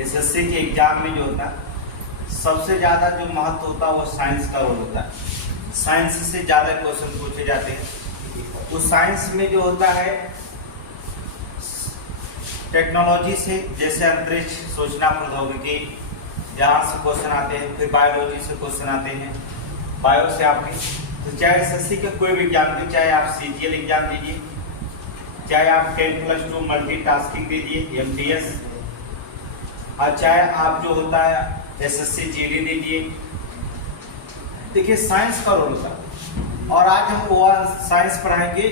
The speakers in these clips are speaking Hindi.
एसएससी के एग्जाम में जो होता है सबसे ज़्यादा जो महत्व होता है वो साइंस का रोल होता है। साइंस से ज़्यादा क्वेश्चन पूछे जाते हैं। उस साइंस में जो होता है टेक्नोलॉजी से, जैसे अंतरिक्ष, सूचना प्रौद्योगिकी, जहाँ से क्वेश्चन आते हैं, फिर बायोलॉजी से क्वेश्चन आते हैं, बायो से आपके, तो चाहे एसएससी का कोई भी एग्जाम दीजिए, चाहे आप सीजीएल एग्जाम दीजिए, चाहे आप 10+2 मल्टीटास्किंग दीजिए MTS, और चाहे आप जो होता है एसएससी जीडी दीजिए। देखिए साइंस का रोल होता है, और आज हम वो साइंस पढ़ाएंगे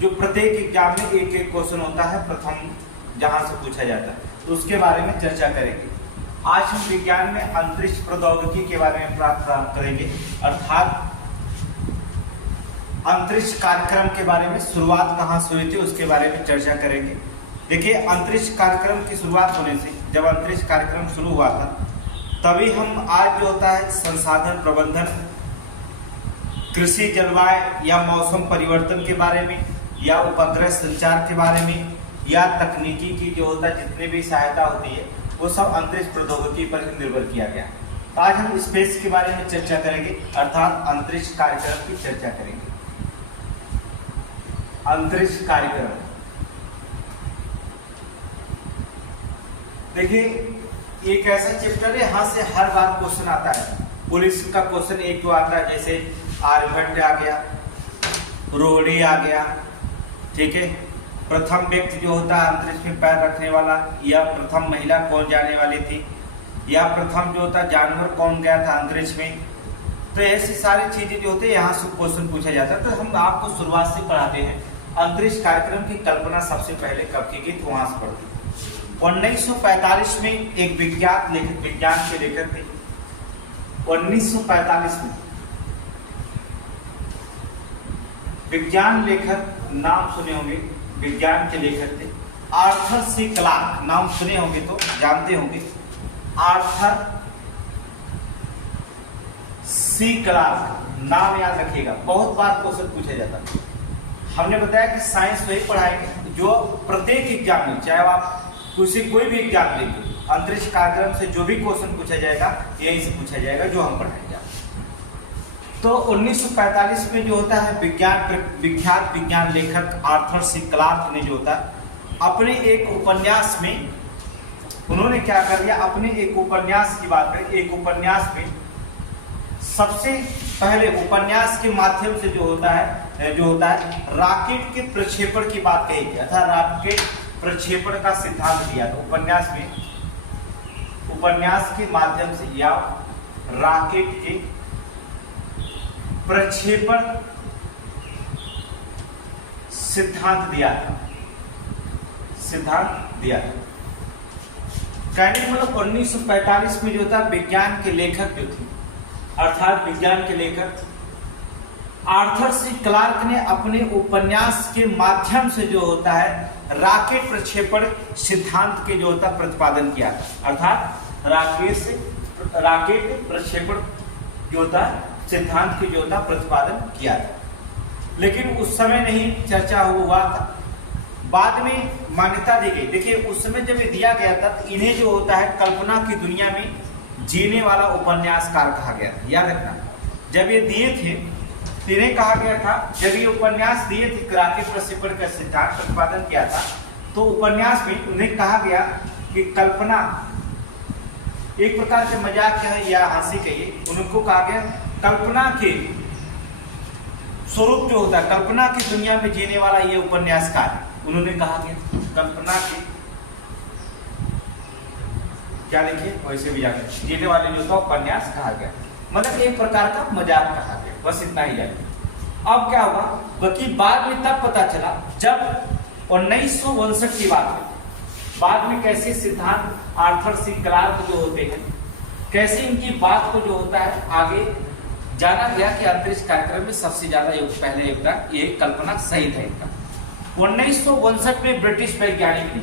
जो प्रत्येक एग्जाम में एक एक क्वेश्चन होता है, प्रथम जहां से पूछा जाता है, तो उसके बारे में चर्चा करेंगे। आज हम विज्ञान में अंतरिक्ष प्रौद्योगिकी के बारे में प्राप्त करेंगे, अर्थात अंतरिक्ष कार्यक्रम के बारे में शुरुआत कहाँ से हुई थी उसके बारे में चर्चा करेंगे। देखिए अंतरिक्ष कार्यक्रम की शुरुआत होने से, जब अंतरिक्ष कार्यक्रम शुरू हुआ था, तभी हम आज जो होता है संसाधन प्रबंधन, कृषि, जलवायु या मौसम परिवर्तन के बारे में, या उपग्रह संचार के बारे में, या तकनीकी की जो होता है जितनी भी सहायता होती है वो सब अंतरिक्ष प्रौद्योगिकी पर ही निर्भर किया गया। तो आज हम स्पेस के बारे में चर्चा करेंगे, अर्थात अंतरिक्ष कार्यक्रम की चर्चा करेंगे। अंतरिक्ष कार्यक्रम, देखिए एक ऐसा चैप्टर है यहाँ से हर बार क्वेश्चन आता है। पुलिस का क्वेश्चन एक जो आता है, जैसे आर्यभट्ट आ गया, रोहिणी आ गया, ठीक है। प्रथम व्यक्ति जो होता है अंतरिक्ष में पैर रखने वाला, या प्रथम महिला कौन जाने वाली थी, या प्रथम जो होता जानवर कौन गया था अंतरिक्ष में। तो ऐसी सारी चीजें जो होती है यहाँ से क्वेश्चन पूछा जाता है। तो हम आपको शुरुआत से पढ़ाते हैं। अंतरिक्ष कार्यक्रम की कल्पना सबसे पहले कब की गई, तो वहां से पढ़ते 1945 में एक विज्ञान के लेखक थे। 1945 में विज्ञान लेखक, नाम सुने होंगे, विज्ञान के लेखक थे आर्थर सी क्लार्क, नाम सुने होंगे तो जानते होंगे। आर्थर सी क्लार्क नाम याद रखिएगा, बहुत बार क्वेश्चन पूछा जाता है। हमने बताया कि साइंस वही पढ़ाएंगे जो प्रत्येक एग्जाम में, चाहे आप कोई भी एग्जाम लेंगे, अंतरिक्ष कार्यक्रम से जो भी क्वेश्चन पूछा जाएगा यही से पूछा जाएगा जो हम पढ़ाएंगे। तो 1945 में जो होता है विख्यात विज्ञान लेखक आर्थर सी क्लार्क ने जो होता है अपने एक उपन्यास में, उन्होंने क्या कर दिया, अपने एक उपन्यास की बात करें, एक उपन्यास में सबसे पहले उपन्यास के माध्यम से जो होता है रॉकेट के प्रक्षेपण की बात कही गई, अर्थात रॉकेट प्रक्षेपण का सिद्धांत दिया। तो उपन्यास के माध्यम से या रॉकेट के प्रक्षेपण सिद्धांत दिया था, कहने मतलब 1945 में जो था विज्ञान के लेखक जो थे, अर्थात विज्ञान के लेखक आर्थर सी क्लार्क ने अपने उपन्यास के माध्यम से जो होता है रॉकेट प्रक्षेपण सिद्धांत के जो होता प्रतिपादन किया, अर्थात रॉकेट प्रक्षेपण जो होता सिद्धांत के जो होता प्रतिपादन किया था। लेकिन उस समय नहीं चर्चा हुआ था, बाद में मान्यता दी गई। देखिए उस समय जब ये दिया गया था तो इन्हें जो होता है कल्पना की दुनिया में जीने वाला उपन्यासकार कहा गया था। याद रखना, जब ये दिए थे तो इन्हें कहा गया था, जब ये उपन्यास दिए थे रॉकेट प्रक्षेपण का सिद्धांत प्रतिपादन किया था, तो उपन्यास में उन्हें कहा गया कि कल्पना, एक प्रकार से मजाक कहे या हंसी कहिए, उनको कहा गया कल्पना के स्वरूप जो होता है, कल्पना की दुनिया में जीने वाला ये उपन्यासकार, उन्होंने कहा गया कल्पना के क्या लिखे वैसे भी जाकर जीने वाले जो था उपन्यास कहा गया, मतलब एक प्रकार का मजाक कहा गया, बस इतना ही जाने। अब क्या हुआ, बल्कि बाद में तब पता चला जब 1959 की बात है, बाद में कैसे सिद्धांत आर्थर सी क्लार्क जो होते हैं, कैसे इनकी बात को जो होता है आगे जाना गया कि अंतरिक्ष कार्यक्रम में सबसे ज्यादा पहले योगदान ये कल्पना सही था इनका। 1959 में ब्रिटिश वैज्ञानिक ने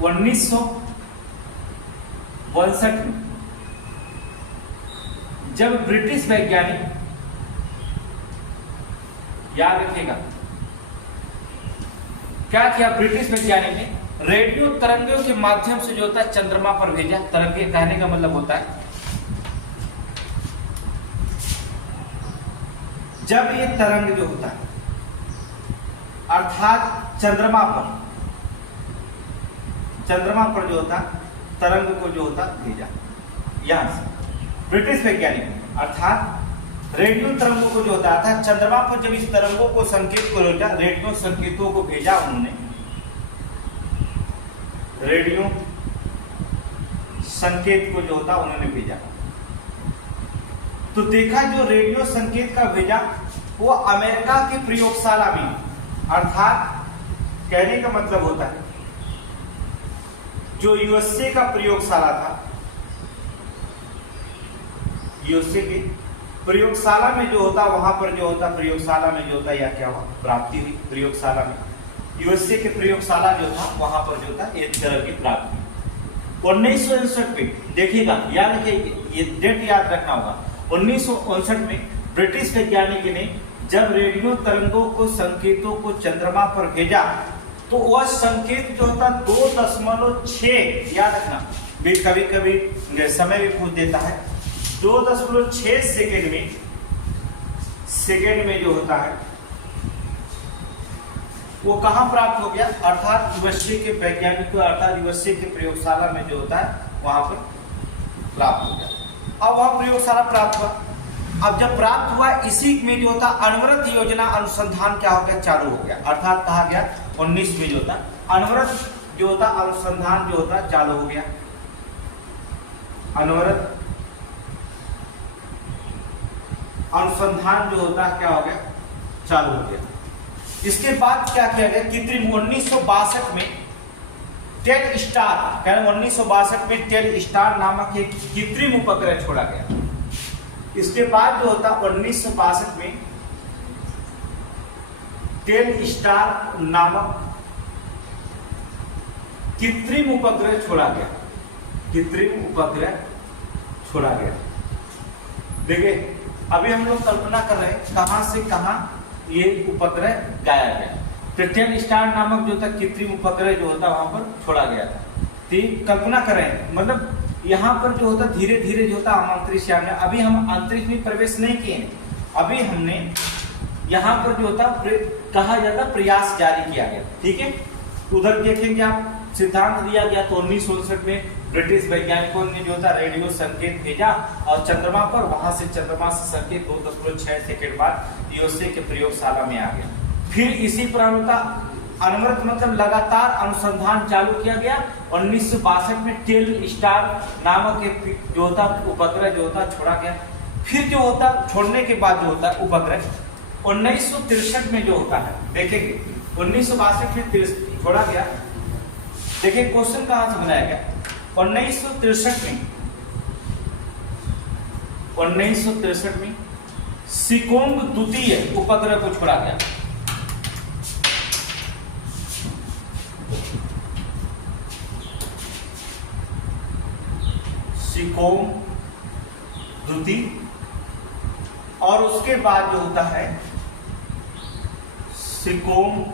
1962 में जब ब्रिटिश वैज्ञानिक, याद रखिएगा क्या किया ब्रिटिश वैज्ञानिक ने, रेडियो तरंगों के माध्यम से जो होता है चंद्रमा पर भेजा। तरंगे कहने का मतलब होता है जब ये तरंग जो होता है अर्थात चंद्रमा पर जो होता तरंग को जो होता भेजा यहां से ब्रिटिश वैज्ञानिक अर्थात रेडियो तरंगों को जो होता था चंद्रमा पर जब इस तरंगों को संकेत को भेजा, रेडियो संकेतों को भेजा उन्होंने, रेडियो संकेत को जो होता उन्होंने भेजा, तो देखा जो रेडियो संकेत का भेजा वो अमेरिका की प्रयोगशाला में, अर्थात कहने का मतलब होता है जो यूएसए का प्रयोगशाला था, यूएसए की प्रयोगशाला में जो होता वहां पर जो होता प्रयोगशाला में जो होता या क्या हुआ प्राप्ति हुई। प्रयोगशाला में यूएसए के प्रयोगशाला जो था वहां पर जो था एक तरह की प्राप्ति 1959 में। देखिएगा याद रखिए, ये डेट याद रखना होगा। 1959 में ब्रिटिश वैज्ञानिक ने जब रेडियो तरंगों को संकेतों को चंद्रमा पर भेजा तो वह संकेत जो होता 2.6 याद रखना, कभी कभी समय भी पूछ देता है, 2.6 सेकेंड में जो होता है वो कहां प्राप्त हो गया, अर्थात यूएसए के वैज्ञानिकों अर्थात यूएसए के प्रयोगशाला में जो होता है वहां पर प्राप्त हो गया। अब वह प्रयोगशाला प्राप्त हुआ। अब जब प्राप्त हुआ इसी में जो होता अनवरत योजना अनुसंधान क्या हो गया चालू हो गया, अर्थात कहा गया 19 में जो होता अनवरत जो होता अनुसंधान जो होता चालू हो गया। अनवरत अनुसंधान जो होता क्या हो गया चालू हो गया। इसके बाद क्या किया गया कृत्रिम 1962 में टेल स्टार 1962 में टेल स्टार नामक एक कृत्रिम उपग्रह छोड़ा गया। इसके बाद जो होता 1962 में टेल स्टार नामक कृत्रिम उपग्रह छोड़ा गया। कृत्रिम उपग्रह छोड़ा गया। देखिए अभी हम लोग कल्पना कर रहे हैं कहां से कहां ये उपग्रह गाया गया। तो टेल स्टार नामक जो था कृत्रिम उपग्रह जो होता वहां पर छोड़ा गया था। तो कल्पना कर रहे हैं मतलब यहाँ पर जो होता धीरे धीरे जो होता हम अंतरिक्ष यान में, अभी हम अंतरिक्ष में प्रवेश नहीं किए हैं, अभी हमने यहाँ पर जो होता कहा जाता प्रयास जारी किया गया। ठीक है, उधर देखेंगे आप सिद्धांत दिया गया तो 1959 में ब्रिटिश वैज्ञानिकों ने जो होता रेडियो संकेत भेजा और चंद्रमा पर, वहां से चंद्रमा से संकेत 2.6 सेकंड बाद यूएसए के प्रयोगशाला में आ गया। फिर इसी पर होता अनवरत मतलब लगातार अनुसंधान चालू किया गया। 1962 में टेल स्टार नामक एक जो होता उपग्रह जो होता छोड़ा गया। फिर जो होता छोड़ने के बाद जो होता उपग्रह 1963 में जो होता है देखेंगे 1962 में छोड़ा गया। देखिए क्वेश्चन कहां से बनाया गया 1963 में सिकोंग द्वितीय उपग्रह को छोड़ा गया। सिकोंग द्वितीय और उसके बाद जो होता है सिकोंग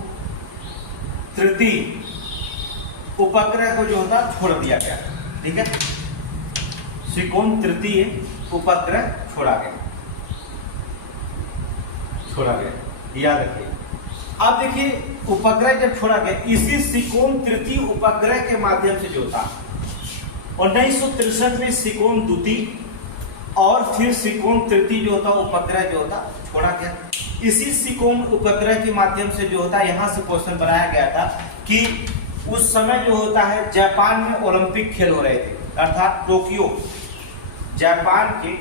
तृतीय उपग्रह को जो होता छोड़ दिया गया। ठीक है, सिकोंग तृतीय उपग्रह छोड़ा गया, याद रखिए। अब देखिए उपग्रह जब छोड़ा गया इसी सिकोंग तृतीय उपग्रह के माध्यम से जो था 1963 में सिकोंग द्वितीय और फिर सिकोंग तृतीय जो होता उपग्रह जो होता छोड़ा गया। इसी सिकोंग उपग्रह के माध्यम से जो होता यहां से क्वेश्चन बनाया गया था कि उस समय जो होता है जापान में ओलंपिक खेल हो रहे थे, अर्थात टोक्यो, जापान के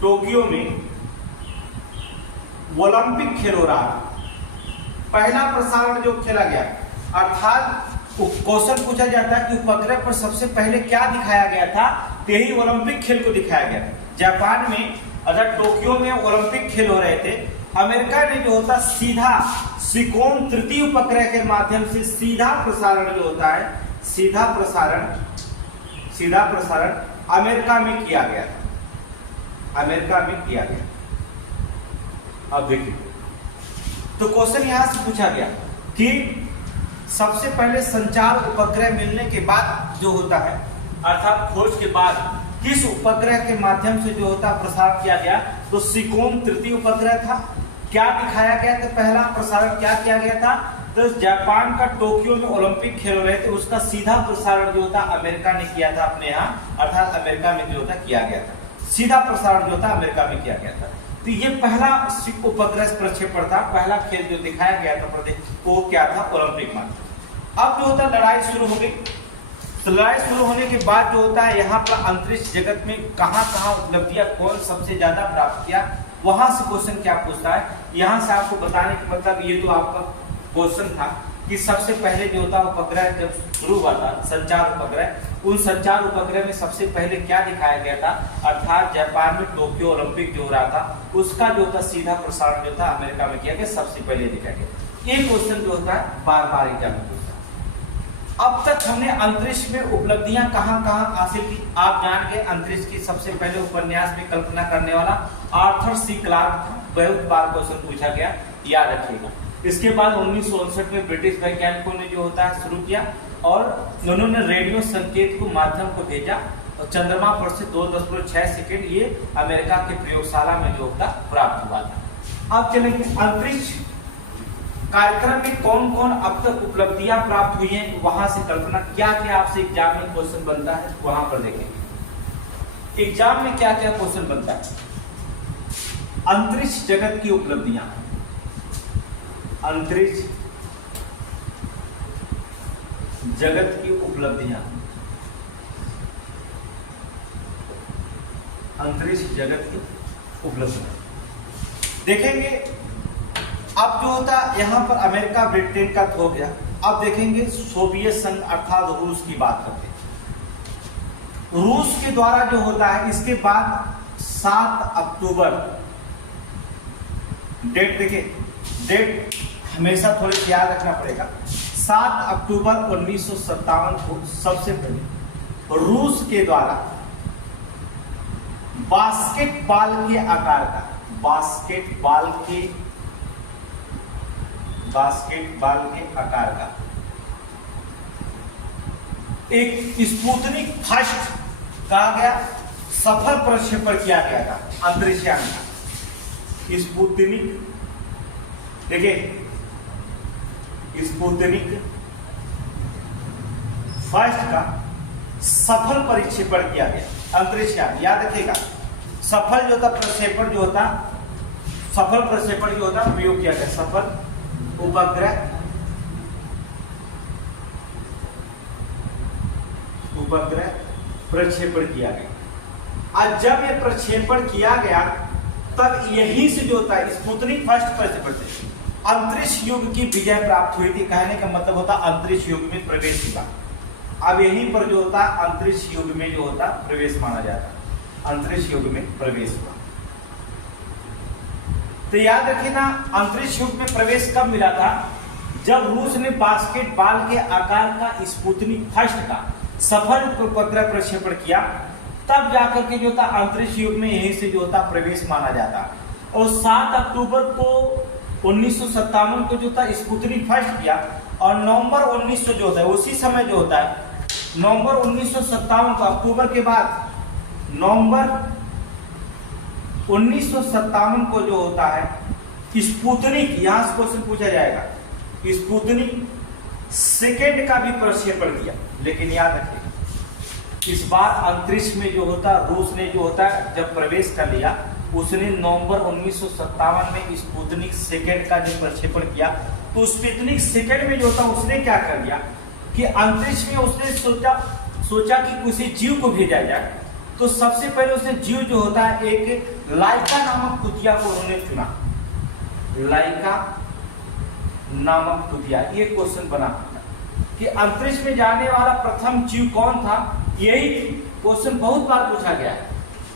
टोक्यो में ओलंपिक खेल हो रहा था। पहला प्रसारण जो खेला गया अर्थात क्वेश्चन पूछा जाता है कि उपग्रह पर सबसे पहले क्या दिखाया गया था, यही ओलंपिक खेल को दिखाया गया। जापान में अर्थात टोक्यो में ओलंपिक खेल हो रहे थे। अमेरिका ने जो होता सीधा सिकोंग तृतीय उपग्रह के माध्यम से सीधा प्रसारण जो होता है सीधा प्रसारण अमेरिका में किया गया था, अमेरिका में किया गया। अब देखिए तो क्वेश्चन यहां से पूछा गया कि सबसे पहले संचार उपग्रह मिलने के बाद जो होता है, अर्थात खोज के बाद किस उपग्रह के माध्यम से जो होता प्रसार किया गया, तो सिकोम तृतीय उपग्रह था। क्या दिखाया गया था, पहला प्रसारण क्या किया गया था, तो जापान का टोक्यो में ओलंपिक खेल रहे थे, उसका सीधा प्रसारण जो था अमेरिका ने किया था अपने यहाँ, अर्थात अमेरिका में जो था किया गया था, सीधा प्रसारण जो था अमेरिका में किया गया था। तो ये पहला उपग्रह प्रक्षेपण था, पहला खेल जो दिखाया गया था प्रदेश वो क्या था, ओलंपिक में। अब जो होता लड़ाई शुरू हो गई, तो लड़ाई शुरू होने के बाद जो होता है यहाँ पर अंतरिक्ष जगत में कहाँ कहाँ उपलब्धियां कौन सबसे ज्यादा प्राप्त किया, वहां से क्वेश्चन क्या पूछता है। यहाँ से आपको बताने का मतलब ये जो आपका क्वेश्चन था कि सबसे पहले जो होता उपग्रह जब शुरू हुआ था संचार उपग्रह, उन संचार उपग्रह में सबसे पहले क्या दिखाया गया था, अर्थात जापान में टोक्यो ओलंपिक जो हो रहा था उसका जो था सीधा प्रसारण जो था अमेरिका में किया गया, सबसे पहले दिखाया गया। ये क्वेश्चन जो होता है बार बार एग्जाम में पूछता है। अब तक हमने अंतरिक्ष में उपलब्धियां कहां कहां हासिल की, आप जान गए। अंतरिक्ष की सबसे पहले उपन्यास में कल्पना करने वाला आर्थर सी क्लार्क, बहुत बार क्वेश्चन पूछा गया, याद रखिएगा। इसके बाद 1959 में ब्रिटिश वैज्ञानिकों ने जो होता है शुरू किया और उन्होंने रेडियो संकेत को माध्यम को भेजा और चंद्रमा पर से 2.6 सेकेंड ये अमेरिका के प्रयोगशाला में जो होता प्राप्त हुआ था। अब चलेंगे अंतरिक्ष कार्यक्रम में कौन कौन अब तक उपलब्धियां प्राप्त हुई हैं, वहां से कल्पना क्या क्या आपसे एग्जाम में क्वेश्चन बनता है, वहां पर देखेंगे एग्जाम में क्या क्या क्वेश्चन बनता है। अंतरिक्ष जगत की उपलब्धियां, अंतरिक्ष जगत की उपलब्धियां, अंतरिक्ष जगत की उपलब्धियां देखेंगे। अब जो होता यहाँ पर अमेरिका ब्रिटेन का हो गया, अब देखेंगे सोवियत संघ अर्थात रूस की बात करते हैं। रूस के द्वारा जो होता है इसके बाद 7 अक्टूबर, डेट देखिए, डेट हमेशा थोड़ी सी याद रखना पड़ेगा। 7 अक्टूबर 1957 को सबसे पहले रूस के द्वारा बास्केटबॉल के आकार का, बास्केटबॉल के आकार का एक स्पुतनिक फर्स्ट कहा गया सफल प्रक्षेपण किया गया था अंतरिक्षयान का। स्पुतनिक देखिए, स्पुतनिक फर्स्ट का सफल प्रक्षेपण किया गया अंतरिक्षयान, याद रखिएगा। सफल जो था प्रक्षेपण जो होता, सफल प्रक्षेपण जो होता प्रयोग किया गया, सफल उपग्रह प्रक्षेपण किया गया। आज जब ये प्रक्षेपण किया गया तब यहीं से जो होता है स्पुतनिक फर्स्ट प्रक्षेपण से अंतरिक्ष युग की विजय प्राप्त हुई थी। कहने का मतलब होता अंतरिक्ष युग में प्रवेश हुआ। अब यहीं पर जो होता अंतरिक्ष युग में जो होता प्रवेश माना जाता, अंतरिक्ष युग में प्रवेश हुआ। तो याद रखिए ना, अंतरिक्ष युग में प्रवेश कब मिला था, जब रूस ने बास्केटबॉल के आकार का स्पुतनिक फर्स्ट का सफल उपग्रह प्रक्षेपण किया, तब जाकर के जो था अंतरिक्ष युग में यहीं से जो होता प्रवेश माना जाता। और 7 अक्टूबर को 1957 को जो था स्पुतनिक फर्स्ट किया और नवंबर 1900 जो होता है उसी समय जो होता है नवंबर 1957 को, अक्टूबर के बाद नवंबर 1957 को जो होता है स्पुतनिक, यहां से क्वेश्चन पूछा जाएगा, स्पुतनिक सेकेंड का भी प्रक्षेपण किया। लेकिन याद रखिए इस बार अंतरिक्ष में जो होता रूस ने जो होता है जब प्रवेश कर लिया, उसने नवंबर 1957 में स्पुतनिक सेकेंड का जो प्रक्षेपण किया। तो स्पुतनिक सेकेंड में जो होता उसने क्या कर दिया कि अंतरिक्ष में उसने सोचा कि किसी जीव को भेजा जाए। तो सबसे पहले उसने जीव जो होता है एक लाइका नामक कुतिया को उन्होंने चुना, लाइका नामक कुतिया। ये क्वेश्चन बना कि अंतरिक्ष में जाने वाला प्रथम जीव कौन था। यही क्वेश्चन बहुत बार पूछा गया है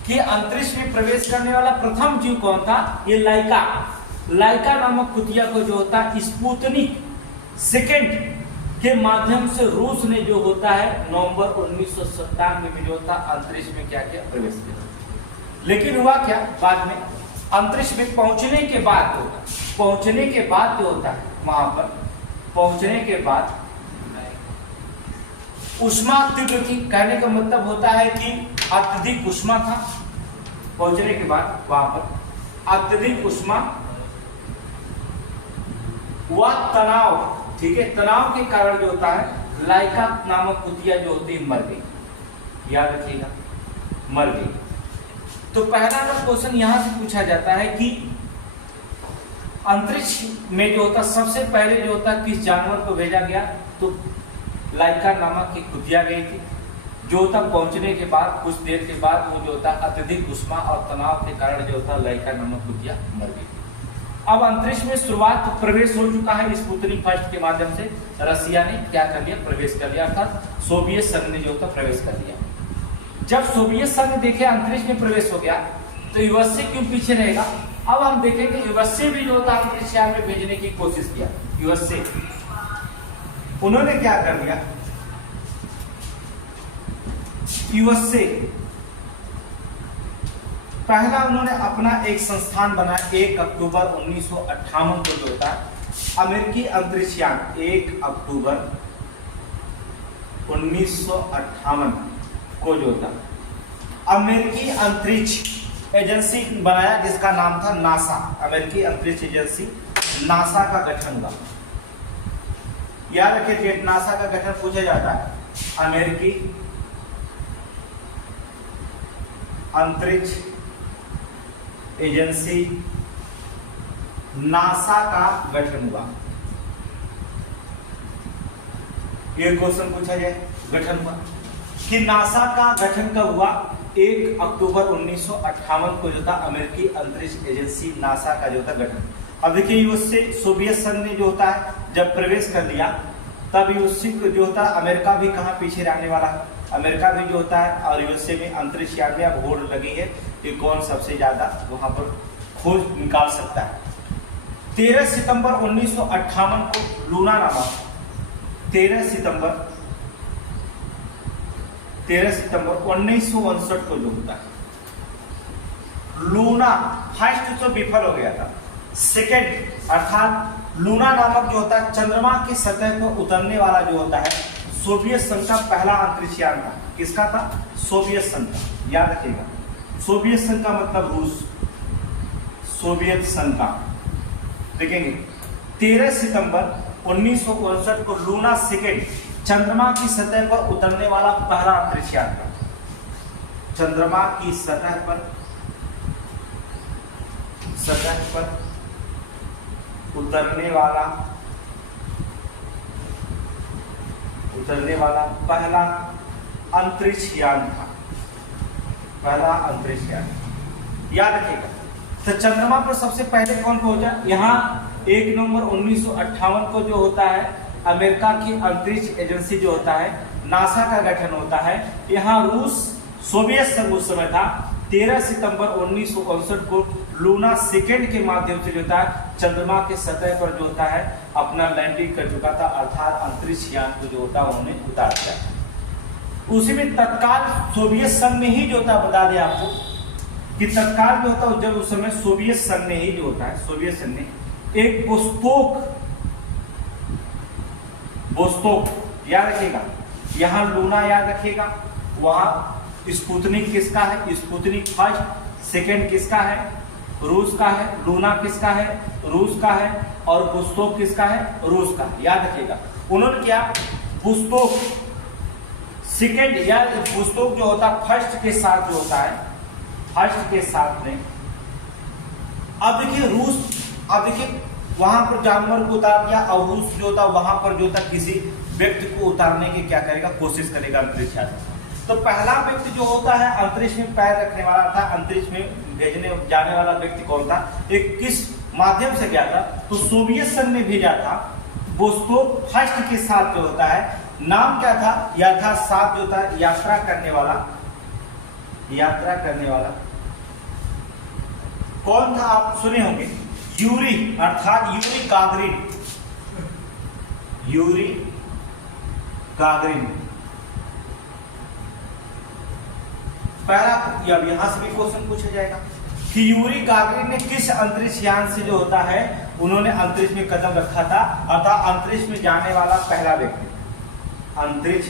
कि अंतरिक्ष में प्रवेश करने वाला प्रथम जीव कौन था। ये लाइका नामक कुतिया को जो होता स्पुतनिक सेकेंड के माध्यम से रूस ने जो होता है नवंबर 1997 में जो होता अंतरिक्ष में क्या किया, प्रवेश किया। लेकिन हुआ क्या, बाद में अंतरिक्ष में पहुंचने के बाद जो होता है वहां पर पहुंचने के बाद उष्मा तीव्र थी। कहने का मतलब होता है कि अत्यधिक उष्मा था। पहुंचने के बाद वहां पर अत्यधिक उष्मा व तनाव, ठीक है, तनाव के कारण जो होता है लाइका नामक कुतिया जो होती है मर गई। याद रखिएगा, मर गई। तो पहला अगर क्वेश्चन यहां से पूछा जाता है कि अंतरिक्ष में जो होता सबसे पहले जो होता किस जानवर को भेजा गया, तो लाइका नामक एक कुतिया गई थी, जो होता पहुंचने के बाद कुछ देर के बाद वो जो होता अत्यधिक उष्मा और तनाव के कारण जो होता लाइका नामक कुतिया मर गई। अब अंतरिक्ष में शुरुआत प्रवेश हो चुका है स्पुतनिक फर्स्ट के माध्यम से। रसिया ने क्या कर लिया, प्रवेश कर लिया, अर्थात सोवियत संघ ने जो होता प्रवेश कर लिया। जब सोवियत संघ देखे अंतरिक्ष में प्रवेश हो गया तो यूएसए क्यों पीछे रहेगा। अब हम देखेंगे यूएसए भी जो होता अंतरिक्ष यान में भेजने की कोशिश किया। यूएसए उन्होंने क्या कर लिया, यूएसए पहला उन्होंने अपना एक संस्थान बनाया 1 अक्टूबर 1958 को जो होता है अमेरिकी अंतरिक्ष यान 1 अक्टूबर 1958 को जो होता अमेरिकी अंतरिक्ष एजेंसी बनाया जिसका नाम था नासा। अमेरिकी अंतरिक्ष एजेंसी नासा का गठन हुआ। याद रखिए नासा का गठन पूछा जाता है। अमेरिकी अंतरिक्ष एजेंसी नासा का गठन हुआ। ये क्वेश्चन पूछा जाए, गठन हुआ कि नासा का गठन कब हुआ। 1 अक्टूबर 1958 को जो था अमेरिकी अंतरिक्ष एजेंसी नासा का जो था गठन। अब देखिए यूएसए सोवियत संघ ने जो होता है जब प्रवेश कर लिया तब यूएसए जो होता है अमेरिका भी कहाँ पीछे रहने वाला है। अमेरिका भी जो होता है और यूएसए में अंतरिक्ष यान में अब होड़ लगी है कि कौन सबसे ज्यादा वहां पर खोज निकाल सकता है। 13 सितंबर 1958 को लूना नामक 13 सितंबर 1959 को जो होता है लूना फर्स्ट तो विफल हो गया था, सेकेंड अर्थात लूना नामक जो होता है चंद्रमा की सतह पर उतरने वाला जो होता है सोवियत संघ का पहला अंतरिक्ष यान था। किसका था, सोवियत संघ का। याद रखिएगा सोवियत संघ का मतलब रूस, सोवियत संघ का। देखेंगे 13 सितंबर 1959 को लूना सेकेंड चंद्रमा की सतह पर उतरने वाला पहला अंतरिक्ष यान था। चंद्रमा की सतह पर उतरने वाला पहला अंतरिक्ष यान था, पहला अंतरिक्ष यान। याद रखिएगा तो चंद्रमा पर सबसे पहले कौन पहुंचा, यहाँ 1 नवंबर 1958 को जो होता है अमेरिका की अंतरिक्ष एजेंसी जो होता है नासा का गठन होता है। यहाँ रूस सोवियत संघ उस समय था। 13 सितंबर 1959 को लूना सेकेंड के माध्यम से जो होता है चंद्रमा के सतह पर जो होता है अपना लैंडिंग कर चुका था, अर्थात अंतरिक्ष यान को जो होता है उन्होंने उतार दिया। उसी में तत्काल सोवियत संघ ने ही जो होता बता दिया आपको कि तत्काल जो होता जब उस समय सोवियत संघ ने ही जो होता है सोवियत संघ ने एक बोस्तोक याद रखिएगा, यहाँ लूना याद रखिएगा, वहां स्पुतनिक किसका है, स्पुतनिक फर्स्ट, सेकेंड किसका है, रूस का है, लूना किसका है, रूस का है, और बुस्तोक किसका है, रूस का। याद रखिएगा उन्होंने क्या बुस्तोक सेकेंड या बुस्तोक जो होता फर्स्ट के साथ जो होता है फर्स्ट के साथ में। अब देखिए रूस, अब देखिए वहां पर जानवर को उतार दिया और रूस जो था वहां पर जो था किसी व्यक्ति को उतारने की क्या करेगा, कोशिश करेगा अंतरिक्ष यान। तो पहला व्यक्ति जो होता है अंतरिक्ष में पैर रखने वाला था, अंतरिक्ष में भेजने जाने वाला व्यक्ति कौन था, एक किस माध्यम से गया था, तो सोवियत संघ ने भेजा था। बोस्तोक फर्स्ट के साथ जो होता है नाम क्या था, यह था साथ जो था यात्रा करने वाला कौन था, आप सुने होंगे, यूरी, अर्थात यूरी गागरिन। पहला अब यहां से भी क्वेश्चन पूछा जाएगा कि यूरी गागरिन ने किस अंतरिक्ष यान से जो होता है उन्होंने अंतरिक्ष में कदम रखा था, अर्थात अंतरिक्ष में जाने वाला पहला व्यक्ति, अंतरिक्ष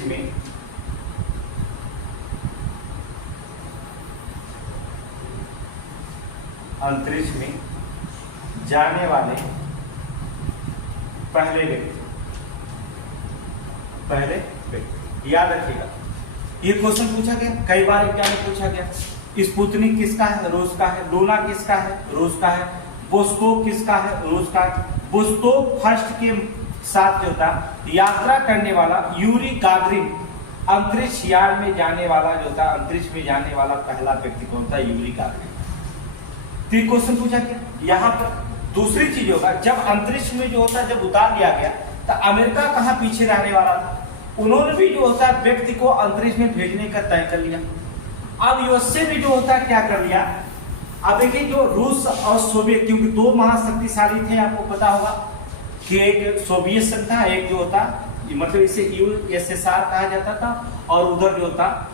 में जाने वाले पहले व्यक्ति। याद रखिएगा, ये क्वेश्चन पूछा गया, कई बार एग्जाम में पूछा गया। स्पुतनिक किसका है? रूस का है। लूना किसका है? रूस का है। वोस्टोक किसका है? रूस का है। वोस्टोक फर्स्ट के साथ जो था यात्रा करने वाला यूरी गागरिन, अंतरिक्ष यान में जाने वाला जो था, अंतरिक्ष में जाने वाला पहला व्यक्ति कौन था? Yuri Gagarin. तो क्वेश्चन पूछा गया। यहाँ पर दूसरी चीज होगा, जब अंतरिक्ष में जो होता जब उतार दिया गया तो अमेरिका कहाँ पीछे रहने वाला था? उन्होंने भी जो होता है व्यक्ति को अंतरिक्ष में भेजने का तय कर लिया। अब यूएसए भी जो होता है क्या कर लिया? अब देखिए, जो रूस और सोवियत, क्योंकि दो महाशक्तिशाली थे, आपको पता होगा कि एक सोवियत संघ था, एक जो होता मतलब इसे यूएसएसआर कहा जाता था, और उधर जो होता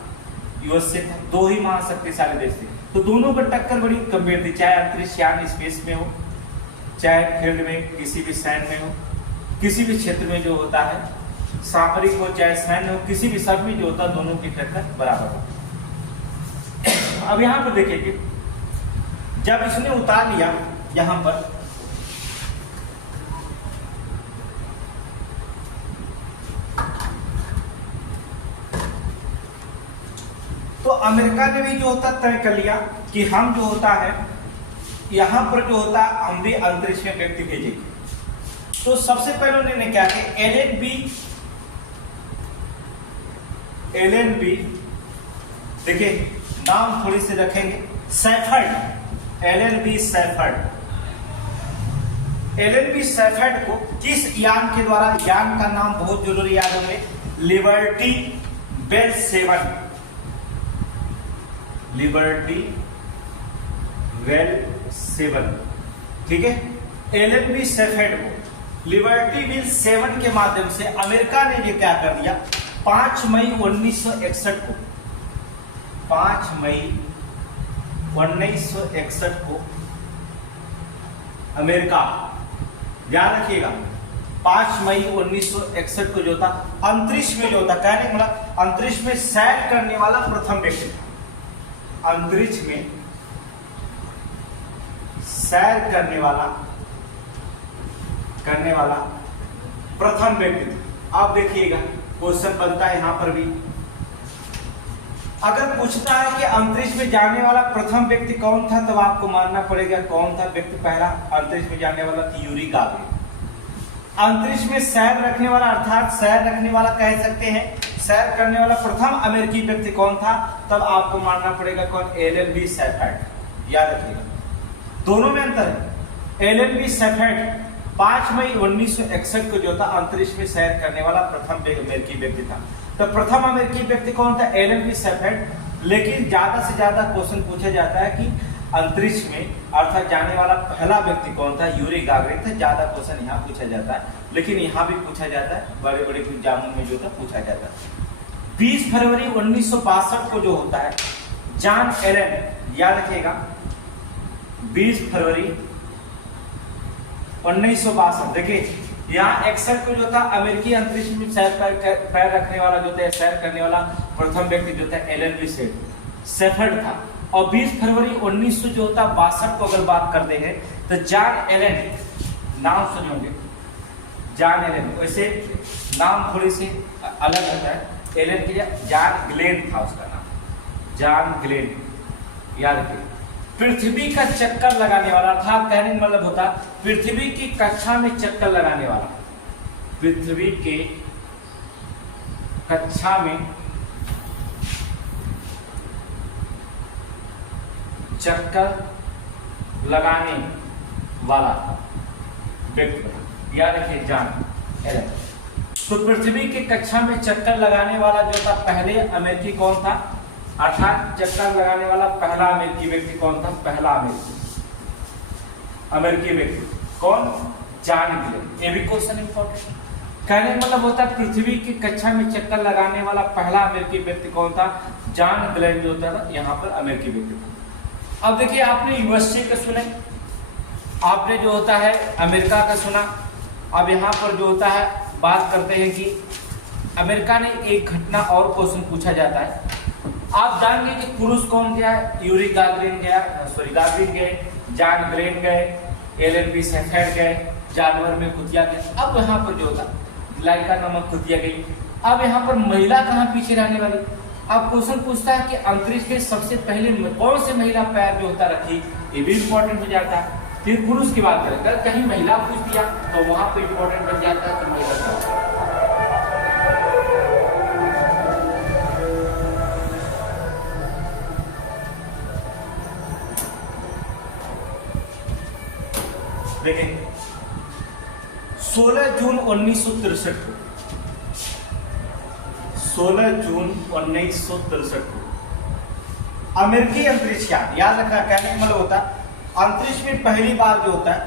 यूएसए था। दो ही महाशक्तिशाली देश थे, तो दोनों पर टक्कर बड़ी गंभीर थी, चाहे अंतरिक्ष यान स्पेस में हो, चाहे फील्ड में किसी भी सैन्य में हो, किसी भी क्षेत्र में जो होता है, सामरिक हो चाहे सैन्य हो, किसी भी सब में जो होता है, दोनों की टक्कर बराबर हो। अब यहां पर देखिए कि जब इसने उतार लिया यहां पर, तो अमेरिका ने भी जो होता तय कर लिया कि हम जो होता है यहां पर जो होता है हम भी अंतरिक्ष में व्यक्ति भेजेंगे। तो सबसे पहले उन्होंने क्या किया? एलन बी देखिए नाम थोड़ी से रखेंगे, सैफर्ड, एलन बी सैफर्ड को किस यान के द्वारा, यान का नाम बहुत जरूरी याद होंगे, लिबर्टी बेल 7, लिबर्टी वेल 7, ठीक है। एलन बी सैफर्ड को लिबर्टी बेल 7 के माध्यम से अमेरिका ने ये क्या कर दिया, 5 मई 1961 को, 5 मई 1961 को अमेरिका, ध्यान रखिएगा, 5 मई 1961 को जो था अंतरिक्ष में जो था, कहने का मतलब अंतरिक्ष में सैर करने वाला प्रथम व्यक्ति था, अंतरिक्ष में सैर करने वाला प्रथम व्यक्ति था। आप देखिएगा क्वेश्चन बनता है यहां पर भी, अगर पूछता है कि अंतरिक्ष में जाने वाला प्रथम व्यक्ति कौन था, तब आपको मानना पड़ेगा कौन था व्यक्ति पहला अंतरिक्ष में जाने वाला था, यूरी गागरिन। अंतरिक्ष में सैर रखने वाला, अर्थात सैर रखने वाला कह सकते हैं, सैर करने वाला प्रथम अमेरिकी व्यक्ति कौन था, तब आपको मानना पड़ेगा कौन, एलन बी सैफर्ड। याद रखिएगा, दोनों में अंतर है। एलन बी सैफर्ड 5 मई 1961 को जो था अंतरिक्ष में सैर करने वाला प्रथम अमेरिकी व्यक्ति था। तो प्रथम अमेरिकी व्यक्ति कौन था, एलन बी सैफर्ड। लेकिन ज्यादा से ज्यादा क्वेश्चन पूछा जाता है कि अंतरिक्ष में अर्थात जाने वाला पहला व्यक्ति कौन था, यूरी गागरिन था। ज्यादा क्वेश्चन यहाँ पूछा जाता है, लेकिन यहाँ भी पूछा जाता है, बड़े बड़े एग्जामों में जो था पूछा जाता है। 20 फरवरी 1962 को जो होता है जॉन एलन, याद रखिएगा 20 फरवरी 1962, देखिए यहाँ 61 को जो था अमेरिकी अंतरिक्ष में पैर रखने वाला जो था, सैर करने वाला प्रथम व्यक्ति जो था एलन बी सैफर्ड था। और 20 फरवरी 1900 जो था 62 को अगर बात करते हैं तो जॉन एलन, नाम सुने होंगे जॉन एलन, वैसे नाम थोड़ी सी अलग होता है, एलन के जॉन ग्लेन था उसका नाम, जॉन ग्लेन। याद रखिए, पृथ्वी का चक्कर लगाने वाला था, कहने का मतलब होता पृथ्वी की कक्षा में चक्कर लगाने वाला, पृथ्वी के कक्षा में चक्कर लगाने वाला व्यक्ति, याद रखिए जॉन एलन। तो पृथ्वी की कक्षा में चक्कर लगाने वाला जो था पहले अमेरिकी कौन था, अर्थात चक्कर लगाने वाला पहला अमेरिकी व्यक्ति कौन था, पहला अमेरिकी व्यक्ति कौन, जॉन ग्लेन। ये भी क्वेश्चन इंपॉर्टेंट, कहने का मतलब होता है पृथ्वी की कक्षा में चक्कर लगाने वाला पहला अमेरिकी व्यक्ति कौन था, जॉन ग्लेन जो होता था यहाँ पर अमेरिकी व्यक्ति था। अब देखिए आपने यूएसए के सुने, आपने जो होता है अमेरिका का सुना। अब यहाँ पर जो होता है बात करते हैं कि अमेरिका ने एक घटना और क्वेश्चन पूछा जाता है। आप जानेंगे कि पुरुष कौन गया है, यूरी गागरिन गया, गागरिन गए, जॉन ग्लेन गए, एलन बी सेफर्ड गए, जानवर में कुतिया गए। अब यहाँ पर जो होता लाइका नामक कुतिया गई। अब यहाँ पर महिला कहाँ पीछे रहने वाली। अब क्वेश्चन पूछता है कि अंतरिक्ष में सबसे पहले कौन सी महिला पैर जो होता रखी, ये भी इंपॉर्टेंट हो जाता है। फिर पुरुष की बात करें, अगर कहीं महिला पूछ दिया तो वहां पर इंपॉर्टेंट बन जाता है कि महिला। देखें 16 जून 1963 को 16 जून 1963 को अमेरिकी अंतरिक्ष यान, याद रखना कहने का मतलब होता है अंतरिक्ष में पहली बार जो होता है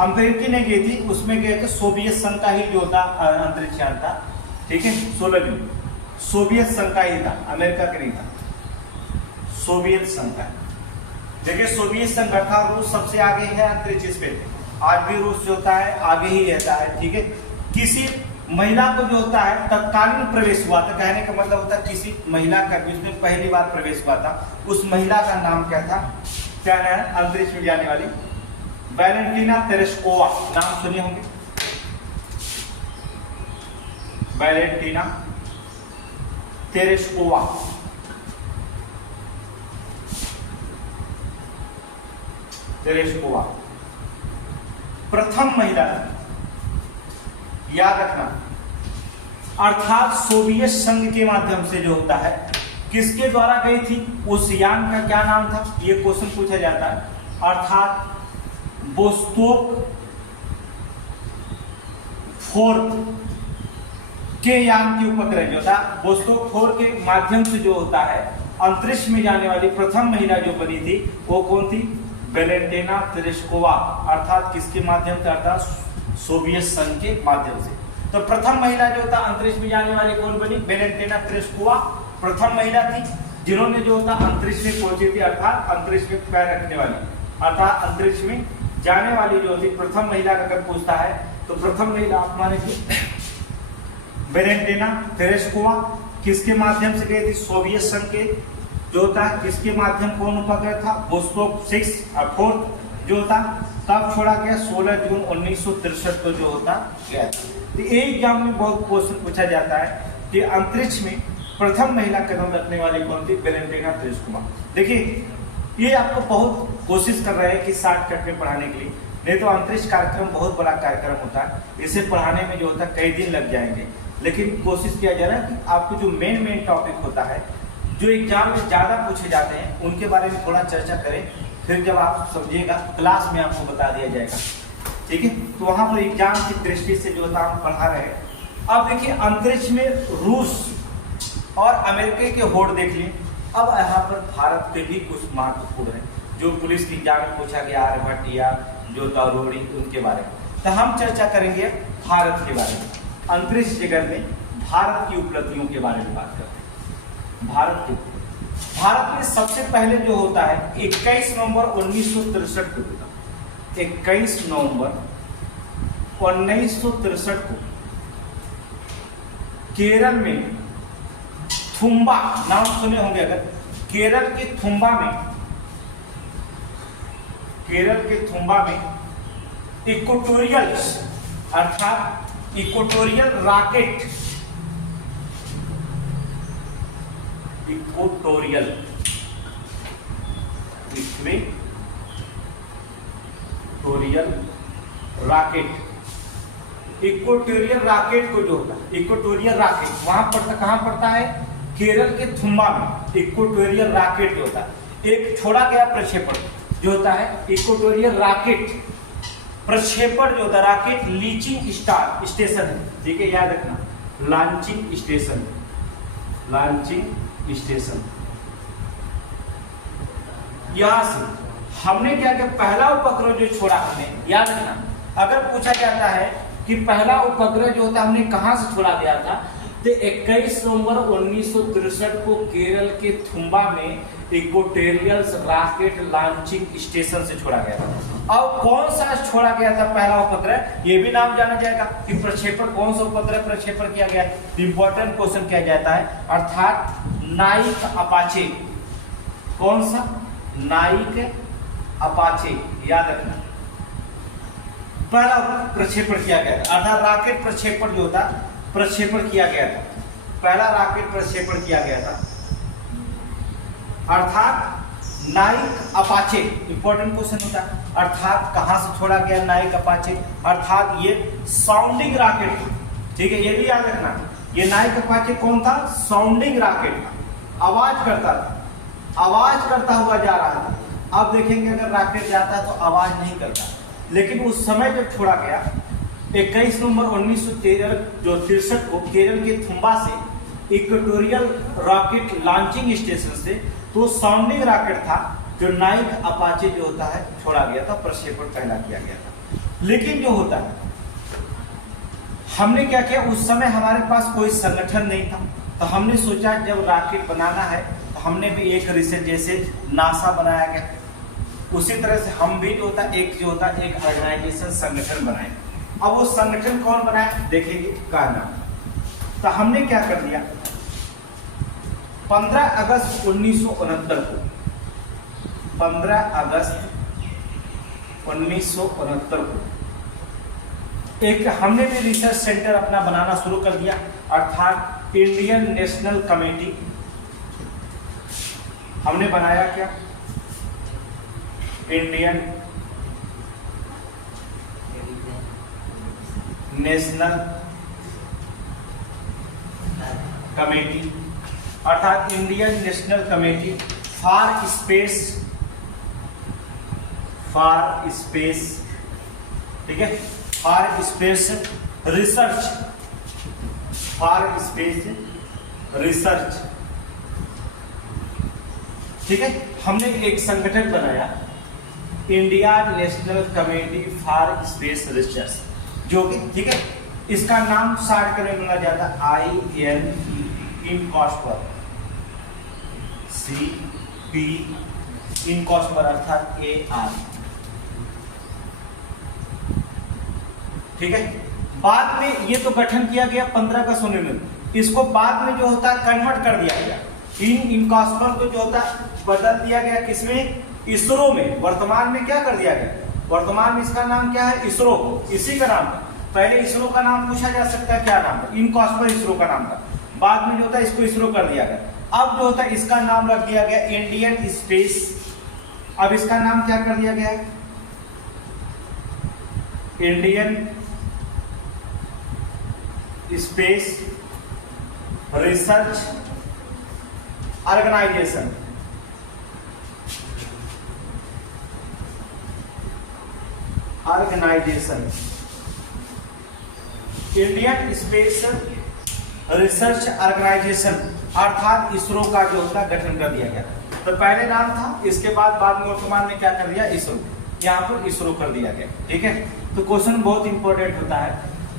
अमेरिकी ने गई थी, उसमें गए थे सोवियत संघ का ही जो होता अंतरिक्ष यान था। ठीक है, 16 जून सोवियत संघ का ही था, अमेरिका का नहीं था, सोवियत संघ का। देखिए सोवियत संघ था, रूस सबसे आगे है अंतरिक्ष पे, आज भी रूस जो होता है आगे ही रहता है। ठीक है, किसी महिला को जो होता है तत्कालीन प्रवेश हुआ था, कहने का मतलब होता है किसी महिला का जिसमें पहली बार प्रवेश हुआ था, उस महिला का नाम क्या था, क्या है अंतरिक्ष में जाने वाली वैलेंटीना तेरेस्कोवा, नाम सुने होंगे, वैलेंटीना तेरेस्कोवा। तेरेस्कोवा प्रथम महिला, याद रखना, अर्थात सोवियत संघ के माध्यम से जो होता है किसके द्वारा गई थी, उस यान का क्या नाम था, ये क्वेश्चन पूछा जाता है। अर्थात वोस्तोक 4 के यान के उपग्रह जो था, वोस्तोक 4 के माध्यम से जो होता है अंतरिक्ष में जाने वाली प्रथम महिला जो बनी थी वो कौन थी, वैलेंटीना तेरेस्कोवा। अर्थात किसके माध्यम से, अर्थात सोवियत संघ के माध्यम से। तो प्रथम महिला जो था अंतरिक्ष में जाने वाली कौन बनी, वैलेंटीना तेरेस्कोवा प्रथम महिला थी जिन्होंने जो होता अंतरिक्ष में पहुंची थी, अर्थात अंतरिक्ष में पैर रखने वाली, अर्थात अंतरिक्ष में जाने वाली जो थी प्रथम महिला का अगर पूछता है तो प्रथम महिला आप मानेंगे वैलेंटीना तेरेस्कोवा। किसके माध्यम से गई थी, सोवियत संघ के जो था, किसके माध्यम कौन उपग्रह था, वोस्तोक 4 जो था, तब छोड़ा गया 16 जून 1963 को जो होता गया। तो एक एग्जाम में बहुत क्वेश्चन पूछा जाता है कि अंतरिक्ष में प्रथम महिला कदम रखने वाली कौन थी, वैलेंटीना तेरेस्कोवा। देखिए ये आपको बहुत कोशिश कर रहे हैं कि शॉर्टकट में पढ़ाने के लिए, नहीं तो अंतरिक्ष कार्यक्रम बहुत बड़ा कार्यक्रम होता है, इसे पढ़ाने में जो होता है कई दिन लग जाएंगे। लेकिन कोशिश किया जा रहा है कि आपको जो मेन टॉपिक होता है जो एग्जाम में ज्यादा पूछे जाते हैं उनके बारे में थोड़ा चर्चा करें, फिर जब आप समझिएगा क्लास में आपको बता दिया जाएगा। ठीक है, तो वहां पर एग्जाम की दृष्टि से जो होता हम पढ़ा रहे हैं। अब देखिए अंतरिक्ष में रूस और अमेरिका के होड़ देख लिए। अब यहाँ पर भारत के भी कुछ महत्वपूर्ण है जो पुलिस की एग्जाम में पूछा गया, आर्यभट्ट या जो तरोड़ी उनके बारे में। तो हम चर्चा करेंगे भारत के बारे में, अंतरिक्ष जगत में भारत की उपलब्धियों के बारे में बात करते हैं। भारत में सबसे पहले जो होता है 21 नवंबर 1963 को होता, 21 नवंबर 1963 को केरल में थुम्बा, नाम सुने होंगे अगर, केरल के थुम्बा में इक्वेटोरियल अर्थात इक्वेटोरियल रॉकेट, इक्वेटोरियल रॉकेट को जो होता है इक्वेटोरियल रॉकेट वहां पड़ता, कहां पड़ता है, केरल के थुम्बा में। इक्वेटोरियल रॉकेट जो होता है एक छोड़ा गया प्रक्षेपण जो होता है इक्वेटोरियल रॉकेट प्रक्षेपण जो होता है, रॉकेट लॉन्चिंग स्टेशन है। ठीक है, याद रखना, लॉन्चिंग स्टेशन यहां से हमने क्या किया, पहला उपग्रह जो छोड़ा हमने, याद रखना, अगर पूछा जाता है कि पहला उपग्रह जो होता हमने कहां से छोड़ा गया था, तो 21 नवंबर 1963 को केरल के थुम्बा में इक्वेटोरियल रॉकेट लॉन्चिंग स्टेशन से छोड़ा गया था। अब कौन सा छोड़ा गया था पहला उपग्रह, ये भी नाम जाना जाएगा कि प्रक्षेपण कौन सा उपग्रह प्रक्षेपण किया गया, इंपॉर्टेंट क्वेश्चन किया जाता है, अर्थात नाइक अपाचे। कौन सा, नाइक अपाचे, याद रखना, पहला प्रक्षेपण किया गया था, अर्थात रॉकेट प्रक्षेपण जो था प्रक्षेपण किया गया था, पहला रॉकेट प्रक्षेपण किया गया था, अर्थात नाइक अपाचे। इंपॉर्टेंट क्वेश्चन होता है, अर्थात कहां से छोड़ा गया नाइक अपाचे, अर्थात ये साउंडिंग रॉकेट था, ठीक है, ये भी याद रखना, ये नाइक अपाचे कौन था, साउंडिंग रॉकेट था, आवाज करता था, आवाज करता हुआ जा रहा था। अब देखेंगे अगर रॉकेट जाता है तो आवाज नहीं करता, लेकिन उस समय जब छोड़ा गया 21 नवंबर 1963 को केरल के थुम्बा से इक्वेटोरियल रॉकेट लॉन्चिंग स्टेशन से, तो साउंडिंग रॉकेट था जो नाइक अपाचे जो होता है छोड़ा गया था, प्रक्षेपण पहला किया गया था। लेकिन जो होता है हमने क्या किया, उस समय हमारे पास कोई संगठन नहीं था, तो हमने सोचा जब रॉकेट बनाना है तो हमने भी एक रिसर्च, जैसे नासा बनाया गया उसी तरह से हम भी जो होता एक ऑर्गेनाइजेशन संगठन बनाए। अब वो संगठन कौन बनाए देखेंगे, का नाम, तो हमने क्या कर दिया, 15 अगस्त 1969 को, 15 अगस्त 1969 को एक हमने भी रिसर्च सेंटर अपना बनाना शुरू कर दिया, अर्थात इंडियन नेशनल कमेटी। हमने बनाया क्या, इंडियन नेशनल कमेटी, अर्थात Indian national committee for space, ठीक है, for space research, for space research, ठीक है। हमने एक संगठन बनाया India national committee for space research, जो कि ठीक है, इसका नाम शॉर्ट करके बोला जाता है INE, इनकॉस्पर, CP, इनकॉस्पर अर्थात AR, ठीक है। बाद में ये तो गठन किया गया 15 अगस्त 1969 में, इसको बाद में जो होता है कन्वर्ट कर दिया गया, इनकॉस्पर को जो होता है बदल दिया गया किसमें, इसरो में। वर्तमान में क्या कर दिया गया, वर्तमान में इसका नाम क्या है, इसरो, इसी का नाम था। पहले इसरो का नाम पूछा जा सकता है, क्या नाम था, इनकॉस्पर इसरो का नाम था, बाद में जो होता है इसको इसरो कर दिया गया। अब जो होता है इसका नाम रख दिया गया इंडियन स्पेस, अब इसका नाम क्या कर दिया गया, Indian space research organisation, Indian space research organisation, अर्थात इसरो का जो होता है गठन कर दिया गया। तो पहले नाम था, इसके बाद में वर्तमान में क्या कर दिया, इसरो, यहाँ पर इसरो कर दिया गया, ठीक है। तो क्वेश्चन बहुत इंपॉर्टेंट होता है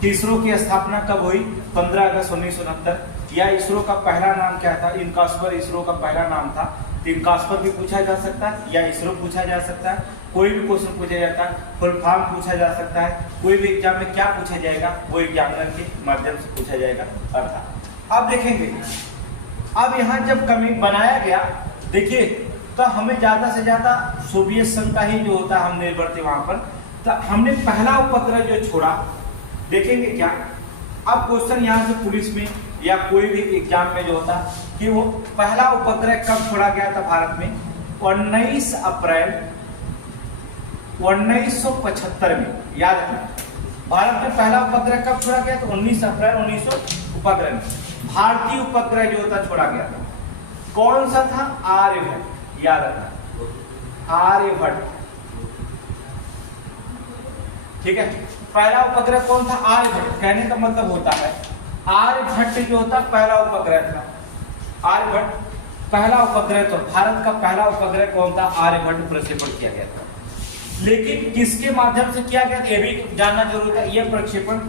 कि इसरो की स्थापना कब हुई, 15 अगस्त 1969, या इसरो का पहला नाम क्या था, इनकॉस्पर इसरो का पहला नाम था। इनकॉस्पर भी पूछा जा सकता है या इसरो पूछा जा सकता है, कोई भी क्वेश्चन पूछा जाता है, फुल फॉर्म पूछा जा सकता है, कोई भी एग्जाम में क्या पूछा जाएगा वो एग्जामिनर के माध्यम से पूछा जाएगा। अर्थात अब देखेंगे, अब यहाँ जब कमी बनाया गया, देखिए तो हमें ज्यादा से ज्यादा सोवियत संघ का ही जो होता है हम निर्भर थे वहां पर। तो हमने पहला उपग्रह जो छोड़ा, देखेंगे क्या, अब क्वेश्चन यहाँ से पुलिस में या कोई भी एग्जाम में जो होता कि वो पहला उपग्रह कब छोड़ा गया था भारत में, 19 अप्रैल 1975 में। याद रखना, भारत में पहला उपग्रह कब छोड़ा गया, तो 19 अप्रैल 1900 उपग्रह में भारतीय उपग्रह जो होता छोड़ा गया था। कौन सा था, आर्यभट्ट, याद रखना, आर्यभट्ट, ठीक है। पहला उपग्रह कौन था, आर्यभट्ट। कहने का मतलब होता है आर्यभट्ट जो होता पहला उपग्रह था, आर्यभट्ट पहला उपग्रह, तो भारत का पहला उपग्रह कौन था, आर्यभट्ट प्रक्षेपण किया गया था। लेकिन किसके माध्यम से किया गया, ये भी जानना जरूरी है। यह प्रक्षेपण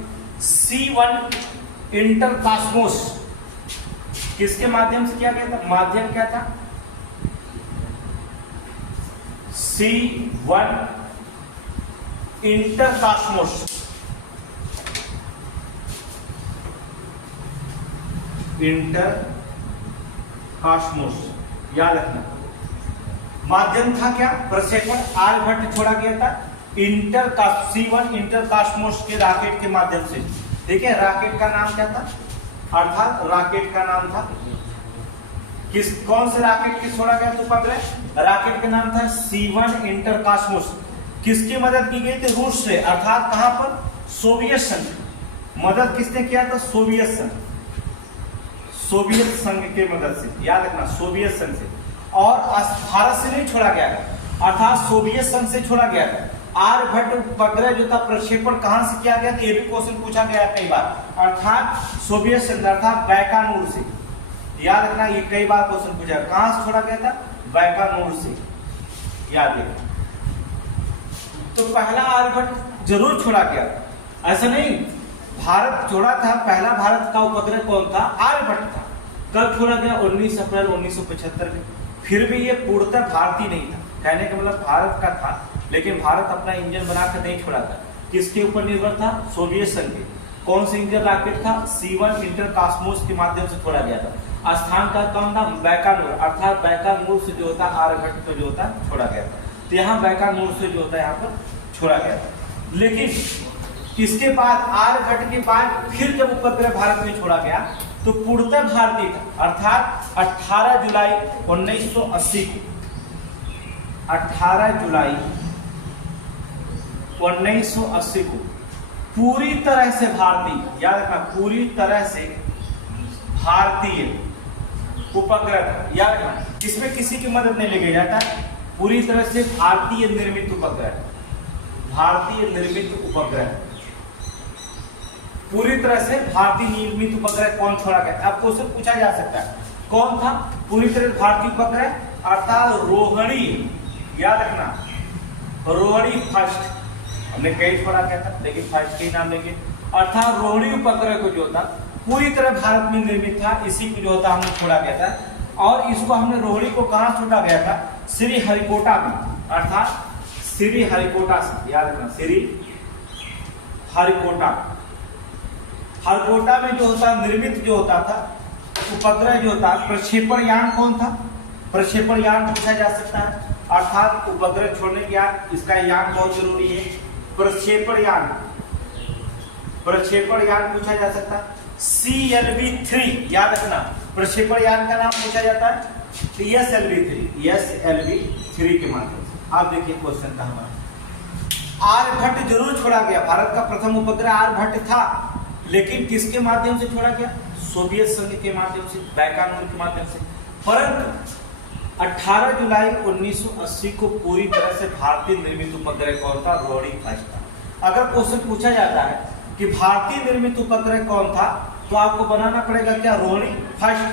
C1 इंटरकॉस्मोस किसके माध्यम से किया गया था? माध्यम क्या था? C1 Intercosmos. इंटरकॉस्मोस याद रखना। माध्यम था क्या? प्रक्षेपण। आर्यभट्ट छोड़ा गया था C1 इंटरकॉस्मोस के रॉकेट के माध्यम से। देखिए रॉकेट का नाम क्या था? अर्थात रॉकेट का नाम था कौन से रॉकेट की छोड़ा गया उपग्रह? रॉकेट का नाम था C1 इंटरकॉस्मोस। किसकी मदद की गई थी? रूस से, अर्थात कहां पर? सोवियत संघ। मदद किसने किया था? सोवियत संघ। सोवियत संघ के मदद से, याद रखना, सोवियत संघ से। और भारत से नहीं छोड़ा गया था, अर्थात सोवियत संघ से छोड़ा गया था। आर्यभट्ट उपग्रह जो था प्रक्षेपण कहां से किया गया था? ये भी क्वेश्चन पूछा गया कई बार। अर्थात सोवियत संघ, अर्थात बैकानूर से। याद रखना, ये कई बार क्वेश्चन पूछा। कहां से छोड़ा गया था? बैकानूर से, याद रखना। तो पहला आर्यभट्ट जरूर छोड़ा गया, ऐसा नहीं भारत छोड़ा था। पहला भारत का उपग्रह कौन था? आर्यभट्ट था। कब छोड़ा गया? 19 अप्रैल 1975 में। फिर भी ये पूर्णतः भारतीय नहीं था, कहने का मतलब भारत का था, लेकिन भारत अपना इंजन बनाकर नहीं छोड़ा था। किसके ऊपर निर्भर था? सोवियत संघ के। कौन से इंजन रॉकेट था? C1 इंटरकॉस्मोस के माध्यम से छोड़ा गया था। स्थान का कौन था? बैकानूर, अर्थात बैकानूर से जो होता आर्यभट्ट को जो होता छोड़ा गया था। तो यहाँ बैकानूर से जो होता है यहाँ पर छोड़ा गया था। लेकिन इसके बाद आर्यभट्ट के बाद फिर जब उपग्रह भारत में छोड़ा गया तो पूर्णतः भारतीय था, अर्थात 18 जुलाई 1980 को, 18 जुलाई 1980 को पूरी तरह से भारतीय, याद रखना, पूरी तरह से भारतीय उपग्रह था। याद रखना, इसमें किसी की मदद नहीं ली गई जाता, पूरी तरह से भारतीय निर्मित उपग्रह। भारतीय निर्मित उपग्रह, पूरी तरह से भारतीय निर्मित उपग्रह कौन छोड़ा गया? अब क्वेश्चन पूछा जा सकता है कौन था पूरी तरह भारतीय उपग्रह? अर्थात रोहिणी। याद रखना, रोहिणी फर्स्ट। हमने कई छोड़ा गया था, लेकिन फर्स्ट के नाम लेंगे। अर्थात रोहिणी उपग्रह को जो था पूरी तरह भारत में निर्मित था, इसी को जो होता हमने छोड़ा गया था। और इसको हमने रोहिणी को कहां छोड़ा गया था? श्रीहरिकोटा में, अर्थात श्रीहरिकोटा से। याद रखना, श्रीहरिकोटा। हरिकोटा में जो होता निर्मित जो होता था उपग्रह जो होता, प्रक्षेपण यान कौन था? प्रक्षेपण यान पूछा जा सकता है, अर्थात उपग्रह छोड़ने के यान, इसका यान बहुत जरूरी है। प्रक्षेपण यान, प्रक्षेपण यान पूछा जा सकता है। CLV-3, याद रखना, प्रक्षेपण यान का नाम पूछा जाता है SLV-3 के माध्यम से। आप देखिए क्वेश्चन का हमारा आर्यभट्ट जरूर छोड़ा गया, भारत का प्रथम उपग्रह आर्यभट्ट था, लेकिन किसके माध्यम से छोड़ा गया? सोवियत संघ के माध्यम से, बैकानूर के माध्यम से। परंतु 18 जुलाई 1980 को पूरी तरह से भारतीय निर्मित उपग्रह कौन था? रोहिणी फर्स्ट था। अगर क्वेश्चन पूछा जाता है कि भारतीय निर्मित उपग्रह कौन था, तो आपको बनाना पड़ेगा क्या? रोहिणी फर्स्ट।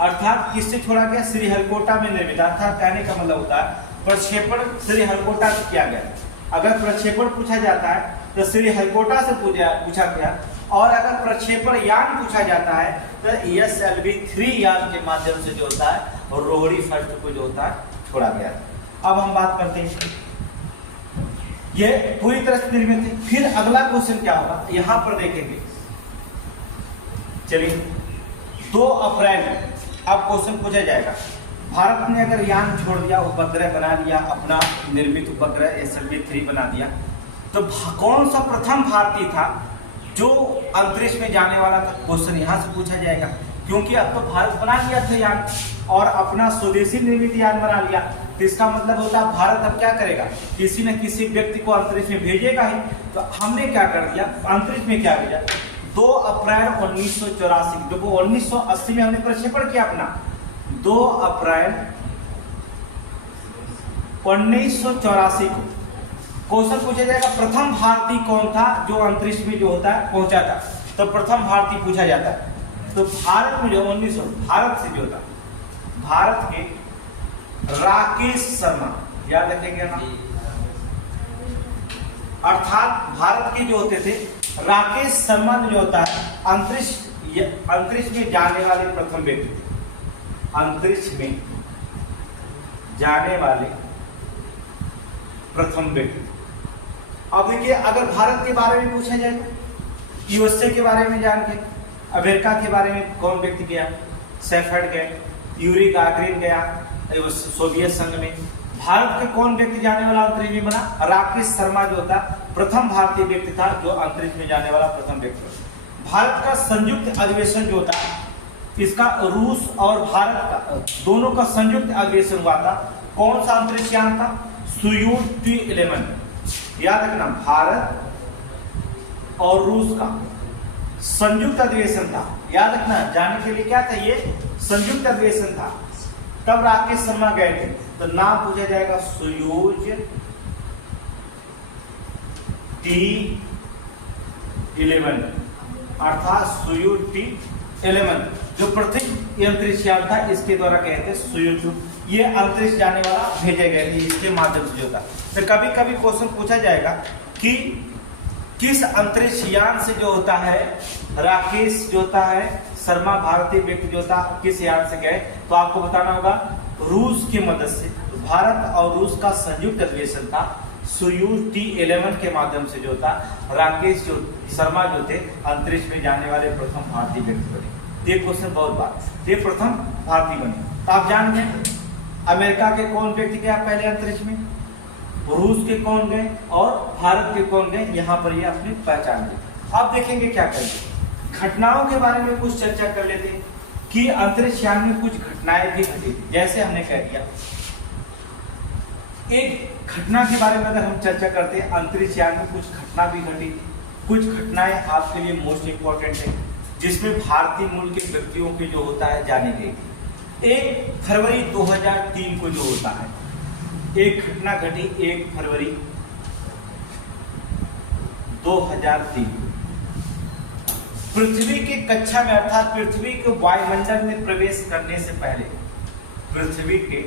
अर्थात किससे छोड़ा गया? श्रीहरिकोटा में निर्मित। अर्थात कहने का मतलब होता है प्रक्षेपण श्रीहरिकोटा से किया गया। अगर प्रक्षेपण पूछा जाता है तो श्रीहरिकोटा से पूछा गया, और अगर प्रक्षेपण यान पूछा जाता है तो SLV-3 यान के माध्यम से जो होता है रोहिणी फर्स्ट को जो होता है छोड़ा गया। अब हम बात करते हैं, ये पूरी तरह से निर्मित है। फिर अगला क्वेश्चन क्या होगा यहां पर देखेंगे। चलिए 2 अप्रैल अब क्वेश्चन पूछा जाएगा, भारत ने अगर यान छोड़ दिया, उपग्रह बना लिया, अपना निर्मित उपग्रह SLV-3 बना दिया, तो कौन सा प्रथम भारतीय था जो अंतरिक्ष में जाने वाला था? क्वेश्चन यहां से पूछा जाएगा, क्योंकि अब तो भारत बना लिया था यान और अपना स्वदेशी निर्मित यान बना लिया। तो इसका मतलब होता है भारत अब क्या करेगा? किसी न किसी व्यक्ति को अंतरिक्ष में भेजेगा ही। तो हमने क्या कर दिया? अंतरिक्ष में क्या भेजा? 2 अप्रैल 1984, देखो 1980 में हमने प्रक्षेपण किया अपना। 2 अप्रैल 1984 को क्वेश्चन पूछा जाएगा प्रथम भारतीय कौन था जो अंतरिक्ष में जो होता है पहुंचा था? तो प्रथम भारतीय पूछा जाता है। तो भारत में जो 1900 भारत से जो था, भारत के राकेश शर्मा, याद रखेंगे ना, अर्थात भारत के जो होते थे राकेश शर्मा जो होता है अंतरिक्ष में जाने वाले प्रथम व्यक्ति। अंतरिक्ष में जाने वाले प्रथम व्यक्ति। अब देखिए, अगर भारत के बारे में पूछा जाए तो यूएसए के बारे में जान के, अमेरिका के बारे में कौन व्यक्ति गया? सेफर्ड गए, यूरी गागरिन गया सोवियत संघ में। भारत के कौन व्यक्ति जाने वाला अंतरिक्ष में बना? राकेश शर्मा जो था प्रथम भारतीय व्यक्ति था जो अंतरिक्ष में जाने वाला प्रथम व्यक्ति। भारत का संयुक्त अधिवेशन जो था, इसका रूस और भारत का दोनों का संयुक्त अधिवेशन हुआ था। कौन सा अंतरिक्ष यान था? Soyuz T11। याद रखना, भारत और रूस का संयुक्त अधिवेशन था। याद रखना, जाने के लिए क्या था, ये संयुक्त अधिवेशन था। तब राकेश शर्मा गए थे, तो नाम पूछा जाएगा सोयूज T11, अर्थात सोयूज T11 जो प्रथम अंतरिक्ष यान था, इसके द्वारा कहते हैं सोयूज। ये अंतरिक्ष जाने वाला भेजे गए थे इसके माध्यम से जो था। तो कभी कभी क्वेश्चन पूछा जाएगा कि किस अंतरिक्ष यान से जो होता है राकेश जो होता है शर्मा भारतीय व्यक्ति जो था किस यान से गए, तो आपको बताना होगा रूस की मदद से। भारत और रूस का संयुक्त अधिवेशन था, सोयूज T11 के माध्यम से जो था राकेश जो शर्मा जो थे अंतरिक्ष में जाने वाले प्रथम भारतीय व्यक्ति बने। ये क्वेश्चन बहुत बार, ये प्रथम भारतीय बने। तो आप जान गए अमेरिका के कौन व्यक्ति गया पहले अंतरिक्ष में, रूस के कौन गए और भारत के कौन गए, यहाँ पर ये अपनी पहचान ली। अब देखेंगे क्या करेंगे, घटनाओं के बारे में कुछ चर्चा कर लेते हैं कि अंतरिक्ष यान में कुछ घटनाएं भी घटी थी। जैसे हमने कह दिया, एक घटना के बारे में अगर हम चर्चा करते हैं, अंतरिक्ष यान में कुछ घटना भी घटी। कुछ घटनाएं आपके लिए मोस्ट इंपॉर्टेंट है जिसमें भारतीय मूल के व्यक्तियों के जो होता है जाने गई थी। 1 फरवरी 2003 को जो होता है एक घटना घटी, 1 फरवरी 2003 पृथ्वी के कक्षा में अर्थात पृथ्वी के वायुमंडल में प्रवेश करने से पहले, पृथ्वी के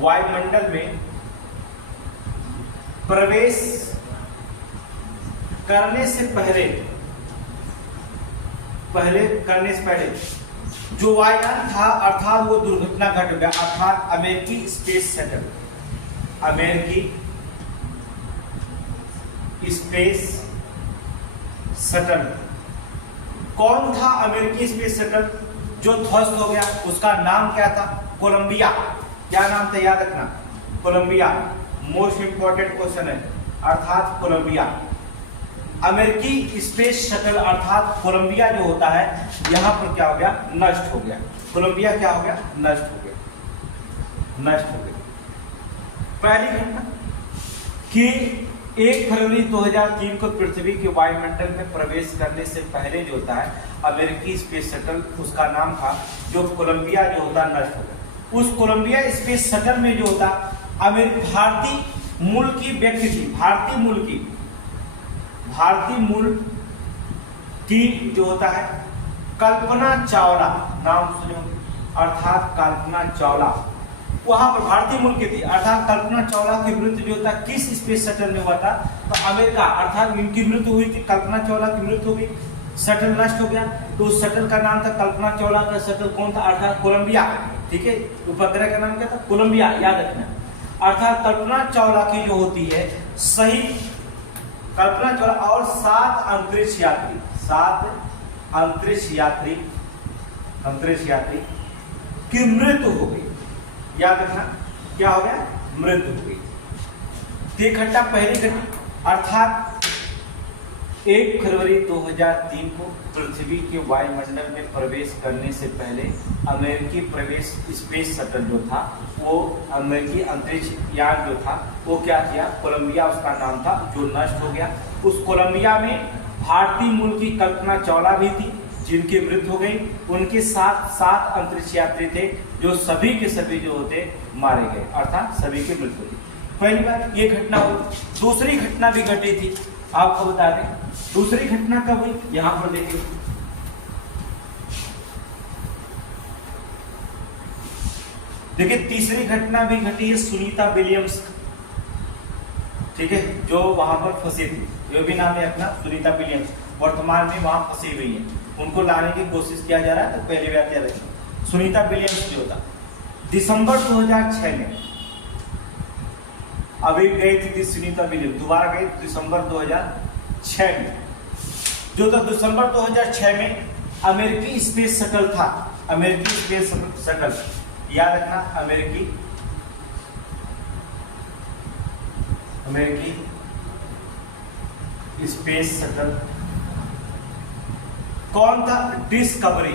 वायुमंडल में प्रवेश करने से पहले जो वायुयान था अर्थात वो दुर्घटना घट गया, अर्थात अमेरिकी स्पेस शटल, अमेरिकी स्पेस शटल। कौन था अमेरिकी स्पेस शटल जो ध्वस्त हो गया? उसका नाम क्या था? कोलंबिया। क्या नाम था? याद रखना, कोलंबिया। मोस्ट इंपॉर्टेंट क्वेश्चन है, अर्थात कोलंबिया। अमेरिकी स्पेस शटल अर्थात कोलंबिया जो होता है यहां पर क्या हो गया? नष्ट हो गया। कोलंबिया क्या हो गया? नष्ट हो गया। पहली घटना कि 1 फरवरी 2003 को पृथ्वी के वायुमंडल में प्रवेश करने से पहले जो होता है अमेरिकी स्पेस शटल, उसका नाम था जो कोलंबिया जो होता नष्ट हो गया। उस कोलंबिया स्पेस शटल में जो होता भारतीय मूल की व्यक्ति थी, भारतीय मूल की जो होता है कल्पना चावला, नाम सुने होंगे, अर्थात कल्पना चावला वहां पर भारतीय मूल की थी। अर्थात कल्पना चावला की मृत्यु जो था किस स्पेस शटल में हुआ था? तो अमेरिका, अर्थात इनकी मृत्यु हुई थी, कल्पना चावला की मृत्यु हो गई, शटल नष्ट हो गया। तो उस शटल का नाम था कल्पना चावला का शटल कौन था? अर्थात कोलंबिया। ठीक है, उपग्रह का नाम क्या था? कोलंबिया। याद रखना, अर्थात कल्पना चावला की जो होती है सही कल्पना चावला और 7 अंतरिक्ष यात्री की मृत्यु हो गई। याद रखना, क्या हो गया? मृत्यु हो गई। ये घटना पहली घटना, अर्थात 1 फरवरी 2003 को पृथ्वी के वायुमंडल में प्रवेश करने से पहले अमेरिकी प्रवेश स्पेस शटल जो था वो अमेरिकी अंतरिक्ष यान जो था वो क्या किया? कोलंबिया उसका नाम था, जो नष्ट हो गया। उस कोलंबिया में भारतीय मूल की कल्पना चावला भी थी जिनकी मृत्यु हो गई। उनके साथ 7 अंतरिक्ष यात्री थे जो सभी के सभी जो होते मारे गए, अर्थात सभी की मृत्यु हुई। पहली बार ये घटना हुई। दूसरी घटना भी घटी थी, आपको बता दें। दूसरी घटना कब हुई? यहां पर देखिए, तीसरी घटना भी घटी है सुनीता विलियम्स, ठीक है, जो वहां पर फंसी थी। जो भी नाम है अपना सुनीता विलियम्स, वर्तमान में वहां फंसी हुई है, उनको लाने की कोशिश किया जा रहा है। तो पहली बात याद रखिए, सुनीता विलियम्स जो था दिसंबर 2006 में अभी गई थी सुनीता विलियम्स, दोबारा गई दिसंबर 2006 में, जो था दिसंबर 2006 में अमेरिकी स्पेस शटल था, अमेरिकी स्पेस शटल, याद रखना अमेरिकी स्पेस शटल कौन था? डिस्कवरी,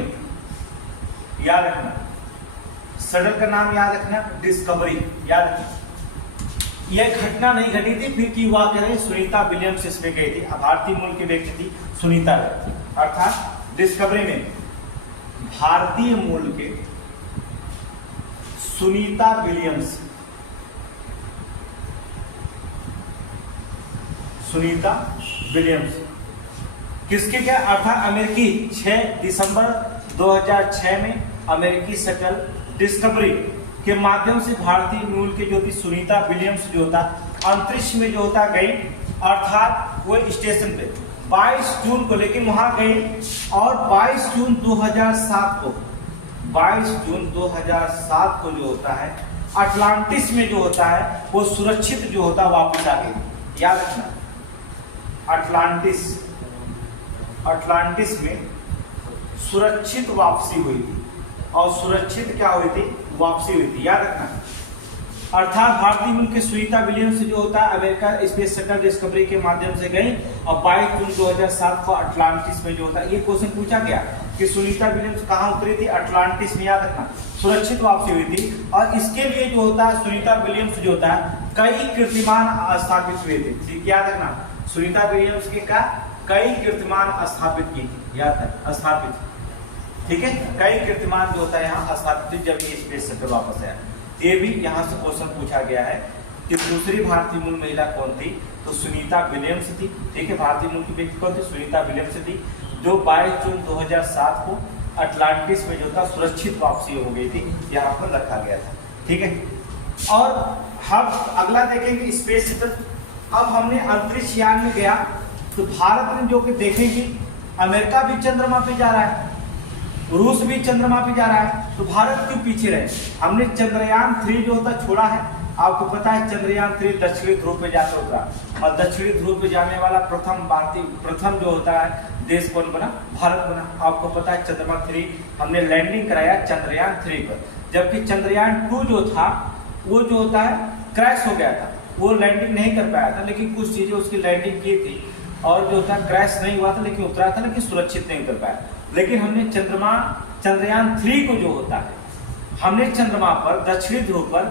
याद रखना, शटल का नाम याद रखना डिस्कवरी, याद रखना। यह घटना नहीं घटी थी, फिर की हुआ करें सुनीता विलियम्स इसमें गई थी, भारतीय मूल की व्यक्ति थी सुनीता, अर्थात डिस्कवरी में भारतीय मूल के सुनीता विलियम्स, सुनीता विलियम्स किसके क्या अर्थात अमेरिकी 6 दिसंबर 2006 में अमेरिकी शटल डिस्कवरी के माध्यम से भारतीय मूल के जो थी सुनीता विलियम्स जो होता अंतरिक्ष में जो होता गई, अर्थात वो स्टेशन पे 22 जून को, लेकिन वहां गई और 22 जून 2007 को, 22 जून 2007 को जो होता है अटलांटिस में जो होता है वो सुरक्षित जो होता वापस आ गई, याद रखना अटलांटिस में सुरक्षित वापसी हुई थी, और सुरक्षित क्या हुई थी? वापसी हुई थी, याद रखना। अर्थात भारतीय मूल के सुनीता विलियम्स जो होता है अमेरिका स्पेस शटल डिस्कवरी के माध्यम से गई और 22 जून 2007 को अटलांटिस में जो होता है, ये क्वेश्चन पूछा गया कि सुनीता विलियम्स कहाँ उतरी थी? अटलांटिस में, याद रखना सुरक्षित वापसी हुई थी। और इसके लिए जो होता है सुनीता विलियम्स जो होता है कई कीर्तिमान स्थापित हुए थे, ठीक, याद रखना सुनीता विलियम्स के का कई कीर्तिमान स्थापित की थी, याद है स्थापित, ठीक है, कई कीर्तिमान जो होता है यहाँ स्थापित जब ये स्पेस शटल वापस आया। ये भी यहाँ से क्वेश्चन पूछा गया है कि दूसरी भारतीय मूल महिला कौन थी? तो सुनीता विलियम्स थी, ठीक है, भारतीय मूल की व्यक्ति कौन थी? सुनीता विलियम्स थी, जो 22 जून 2007 को अटलांटिस में जो था सुरक्षित वापसी हो गई थी, यहाँ पर रखा गया था, ठीक है। और हम अगला देखेंगे स्पेस शटल। अब हमने अंतरिक्ष यान में गया तो भारत में जो कि देखेंगे अमेरिका भी चंद्रमा पे जा रहा है, रूस भी चंद्रमा पे जा रहा है, तो भारत क्यों पीछे रहे? हमने चंद्रयान 3 जो होता छोड़ा है, आपको पता है चंद्रयान 3 दक्षिणी ध्रुव पे जाकर उतरा, और दक्षिणी ध्रुव पे जाने वाला प्रथम जो होता है देश कौन बना? भारत बना। आपको पता है चंद्रमा 3 हमने लैंडिंग कराया चंद्रयान 3 पर, जबकि चंद्रयान 2 जो था वो जो होता है क्रैश हो गया था, वो लैंडिंग नहीं कर पाया था, लेकिन कुछ चीजें उसकी लैंडिंग की थी और जो था क्रैश नहीं हुआ था, लेकिन उतरा था, लेकिन सुरक्षित नहीं कर पाया। लेकिन हमने चंद्रयान 3 को जो होता है हमने चंद्रमा पर दक्षिणी ध्रुव पर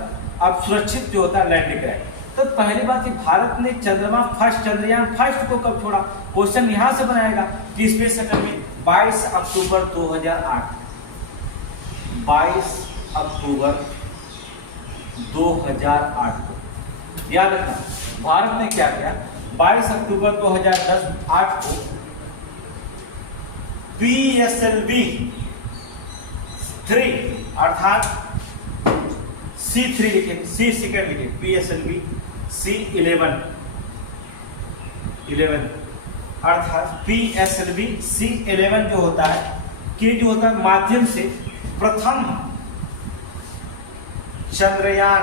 अब सुरक्षित जो होता है लैंडिंग कराई। तो पहली बात कि भारत ने चंद्रयान फर्स्ट को कब छोड़ा? क्वेश्चन यहां से बनाएगा कि स्पेस शटल में 22 अक्टूबर 2008, 22 अक्टूबर 2008 को, याद रखना भारत ने क्या किया? 22 अक्टूबर 2008 को PSLV 3 अर्थात C3 लिखे, C सेकेंड लिखे, PSLV C11 अर्थात PSLV C11 जो होता है कि जो होता है माध्यम से प्रथम चंद्रयान,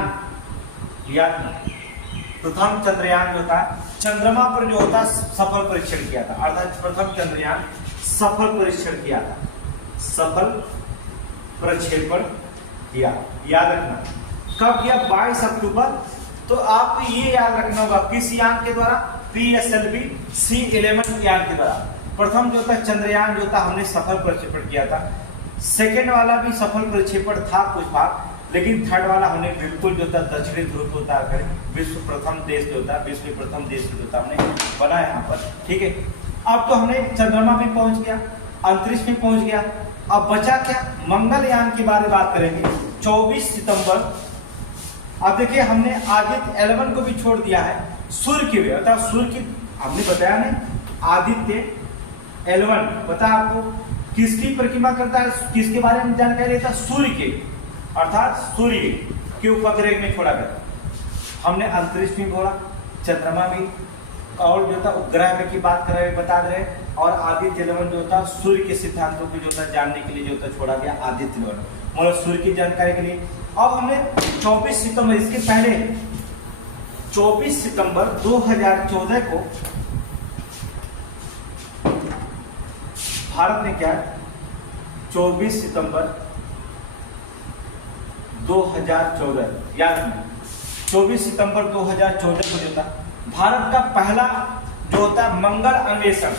प्रथम चंद्रयान जो होता है चंद्रमा पर जो होता है सफल परीक्षण किया था, अर्थात प्रथम चंद्रयान सफल परीक्षण किया था, सफल प्रक्षेपण किया, याद रखना कब किया? 22 अक्टूबर। तो आपको ये याद रखना होगा किस यान के द्वारा? PSLV C11 यान के द्वारा प्रथम जो था चंद्रयान जो था हमने सफल प्रक्षेपण किया था, सेकेंड वाला भी सफल प्रक्षेपण था कुछ भाग, लेकिन थर्ड वाला हमने बिल्कुल जो था दक्षिणी ध्रुव को उतार कर विश्व प्रथम देश जो था हमने बना यहाँ पर, ठीक है। अब तो हमने चंद्रमा में पहुंच गया, अंतरिक्ष में पहुंच गया, अब बचा क्या? मंगलयान के बारे में बात करेंगे। 24 सितंबर, अब देखिए हमने आदित्य 11 को भी छोड़ दिया है, सूर्य की, अर्थात सूर्य की हमने बताया नहीं, आदित्य 11 पता आपको किसकी परिक्रमा करता है, किसके बारे में जानकारी लेता? सूर्य के, अर्थात सूर्य के उपग्रह में छोड़ा गया। हमने अंतरिक्ष में बोला, चंद्रमा भी, और जो था उपग्रह में की बात कर रहे बता रहे, और आदित्य 11 जो था सूर्य के सिद्धांतों को जो था जानने के लिए जो था छोड़ा गया आदित्य 11, मतलब सूर्य की जानकारी के लिए। अब हमने 24 सितंबर, इसके पहले 24 सितंबर 2014 को भारत ने क्या, 24 सितंबर 2014 याद रखना, 24 सितंबर 2014 को जो था भारत का पहला जो होता मंगल अन्वेषण,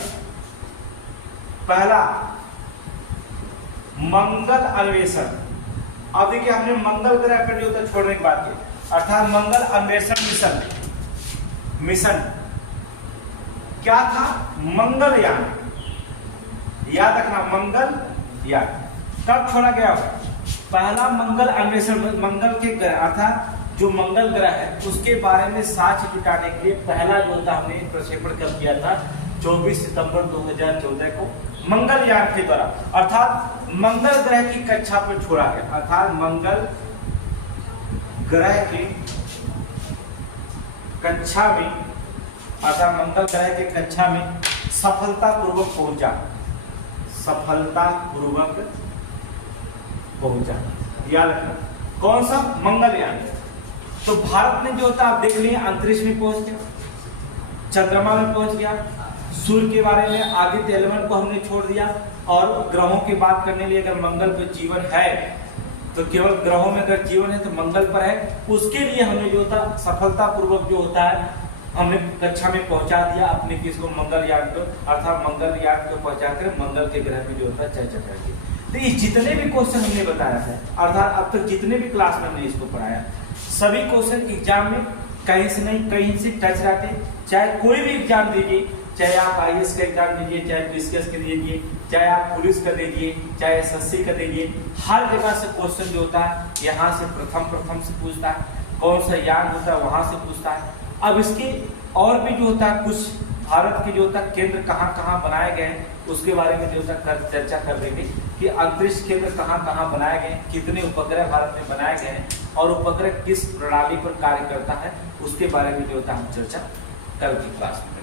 पहला मंगल अन्वेषण। अब देखिए हमने मंगल ग्रह पर जो था छोड़ने की बात की, अर्थात मंगल अन्वेषण मिशन क्या था, मंगलयान, याद रखना मंगलयान। कब छोड़ा गया, पहला मंगल अन्वेषण, मंगल के ग्रह अर्थात जो मंगल ग्रह है उसके बारे में साक्ष्य जुटाने के लिए पहला जो था हमने प्रक्षेपण कब किया था, 24 सितंबर 2014 को मंगलयान के द्वारा, अर्थात मंगल ग्रह की कक्षा पर छोड़ा गया, अर्थात मंगल ग्रह की कक्षा में, अर्थात मंगल ग्रह के कक्षा में सफलतापूर्वक पहुंचा, सफलतापूर्वक पहुंचा, याद रखना कौन सा, मंगलयान। तो भारत ने जो था आप देख लिए अंतरिक्ष में पहुंच गया, चंद्रमा में पहुंच गया, सूर्य के बारे में आदित्य 11 को हमने छोड़ दिया, और ग्रहों की बात करने लिए अगर मंगल पर जीवन है तो केवल ग्रहों में अगर जीवन है तो मंगल पर है, उसके लिए हमने जो था सफलतापूर्वक जो होता है हमने कक्षा में पहुंचा दिया अपने किसको, मंगलयान को, अर्थात मंगलयान को पहुंचाकर मंगल के ग्रह में जो होता है चर्चा करेंगे। तो ये जितने भी क्वेश्चन हमने बताया है, अर्थात अब तक जितने भी क्लास में हमने इसको पढ़ाया, सभी क्वेश्चन एग्जाम में कहीं से नहीं कहीं से टच रहते, चाहे कोई भी एग्जाम दीजिए, चाहे आप IAS का एग्जाम दीजिए, चाहे BCS का दीजिए, चाहे आप पुलिस का दीजिए, चाहे SSC का दीजिए, हर जगह से क्वेश्चन जो होता है यहाँ से प्रथम से पूछता है, कौन सा यान होता है वहां से पूछता है। अब इसके और भी जो होता है कुछ भारत के जो होता है केंद्र कहाँ कहाँ बनाए गए हैं उसके बारे में जो होता है चर्चा कर देंगे कि अंतरिक्ष केंद्र कहाँ कहाँ बनाए गए, कितने उपग्रह भारत में बनाए गए हैं और उपग्रह किस प्रणाली पर कार्य करता है, उसके बारे में जो होता है हम चर्चा कल की क्लास में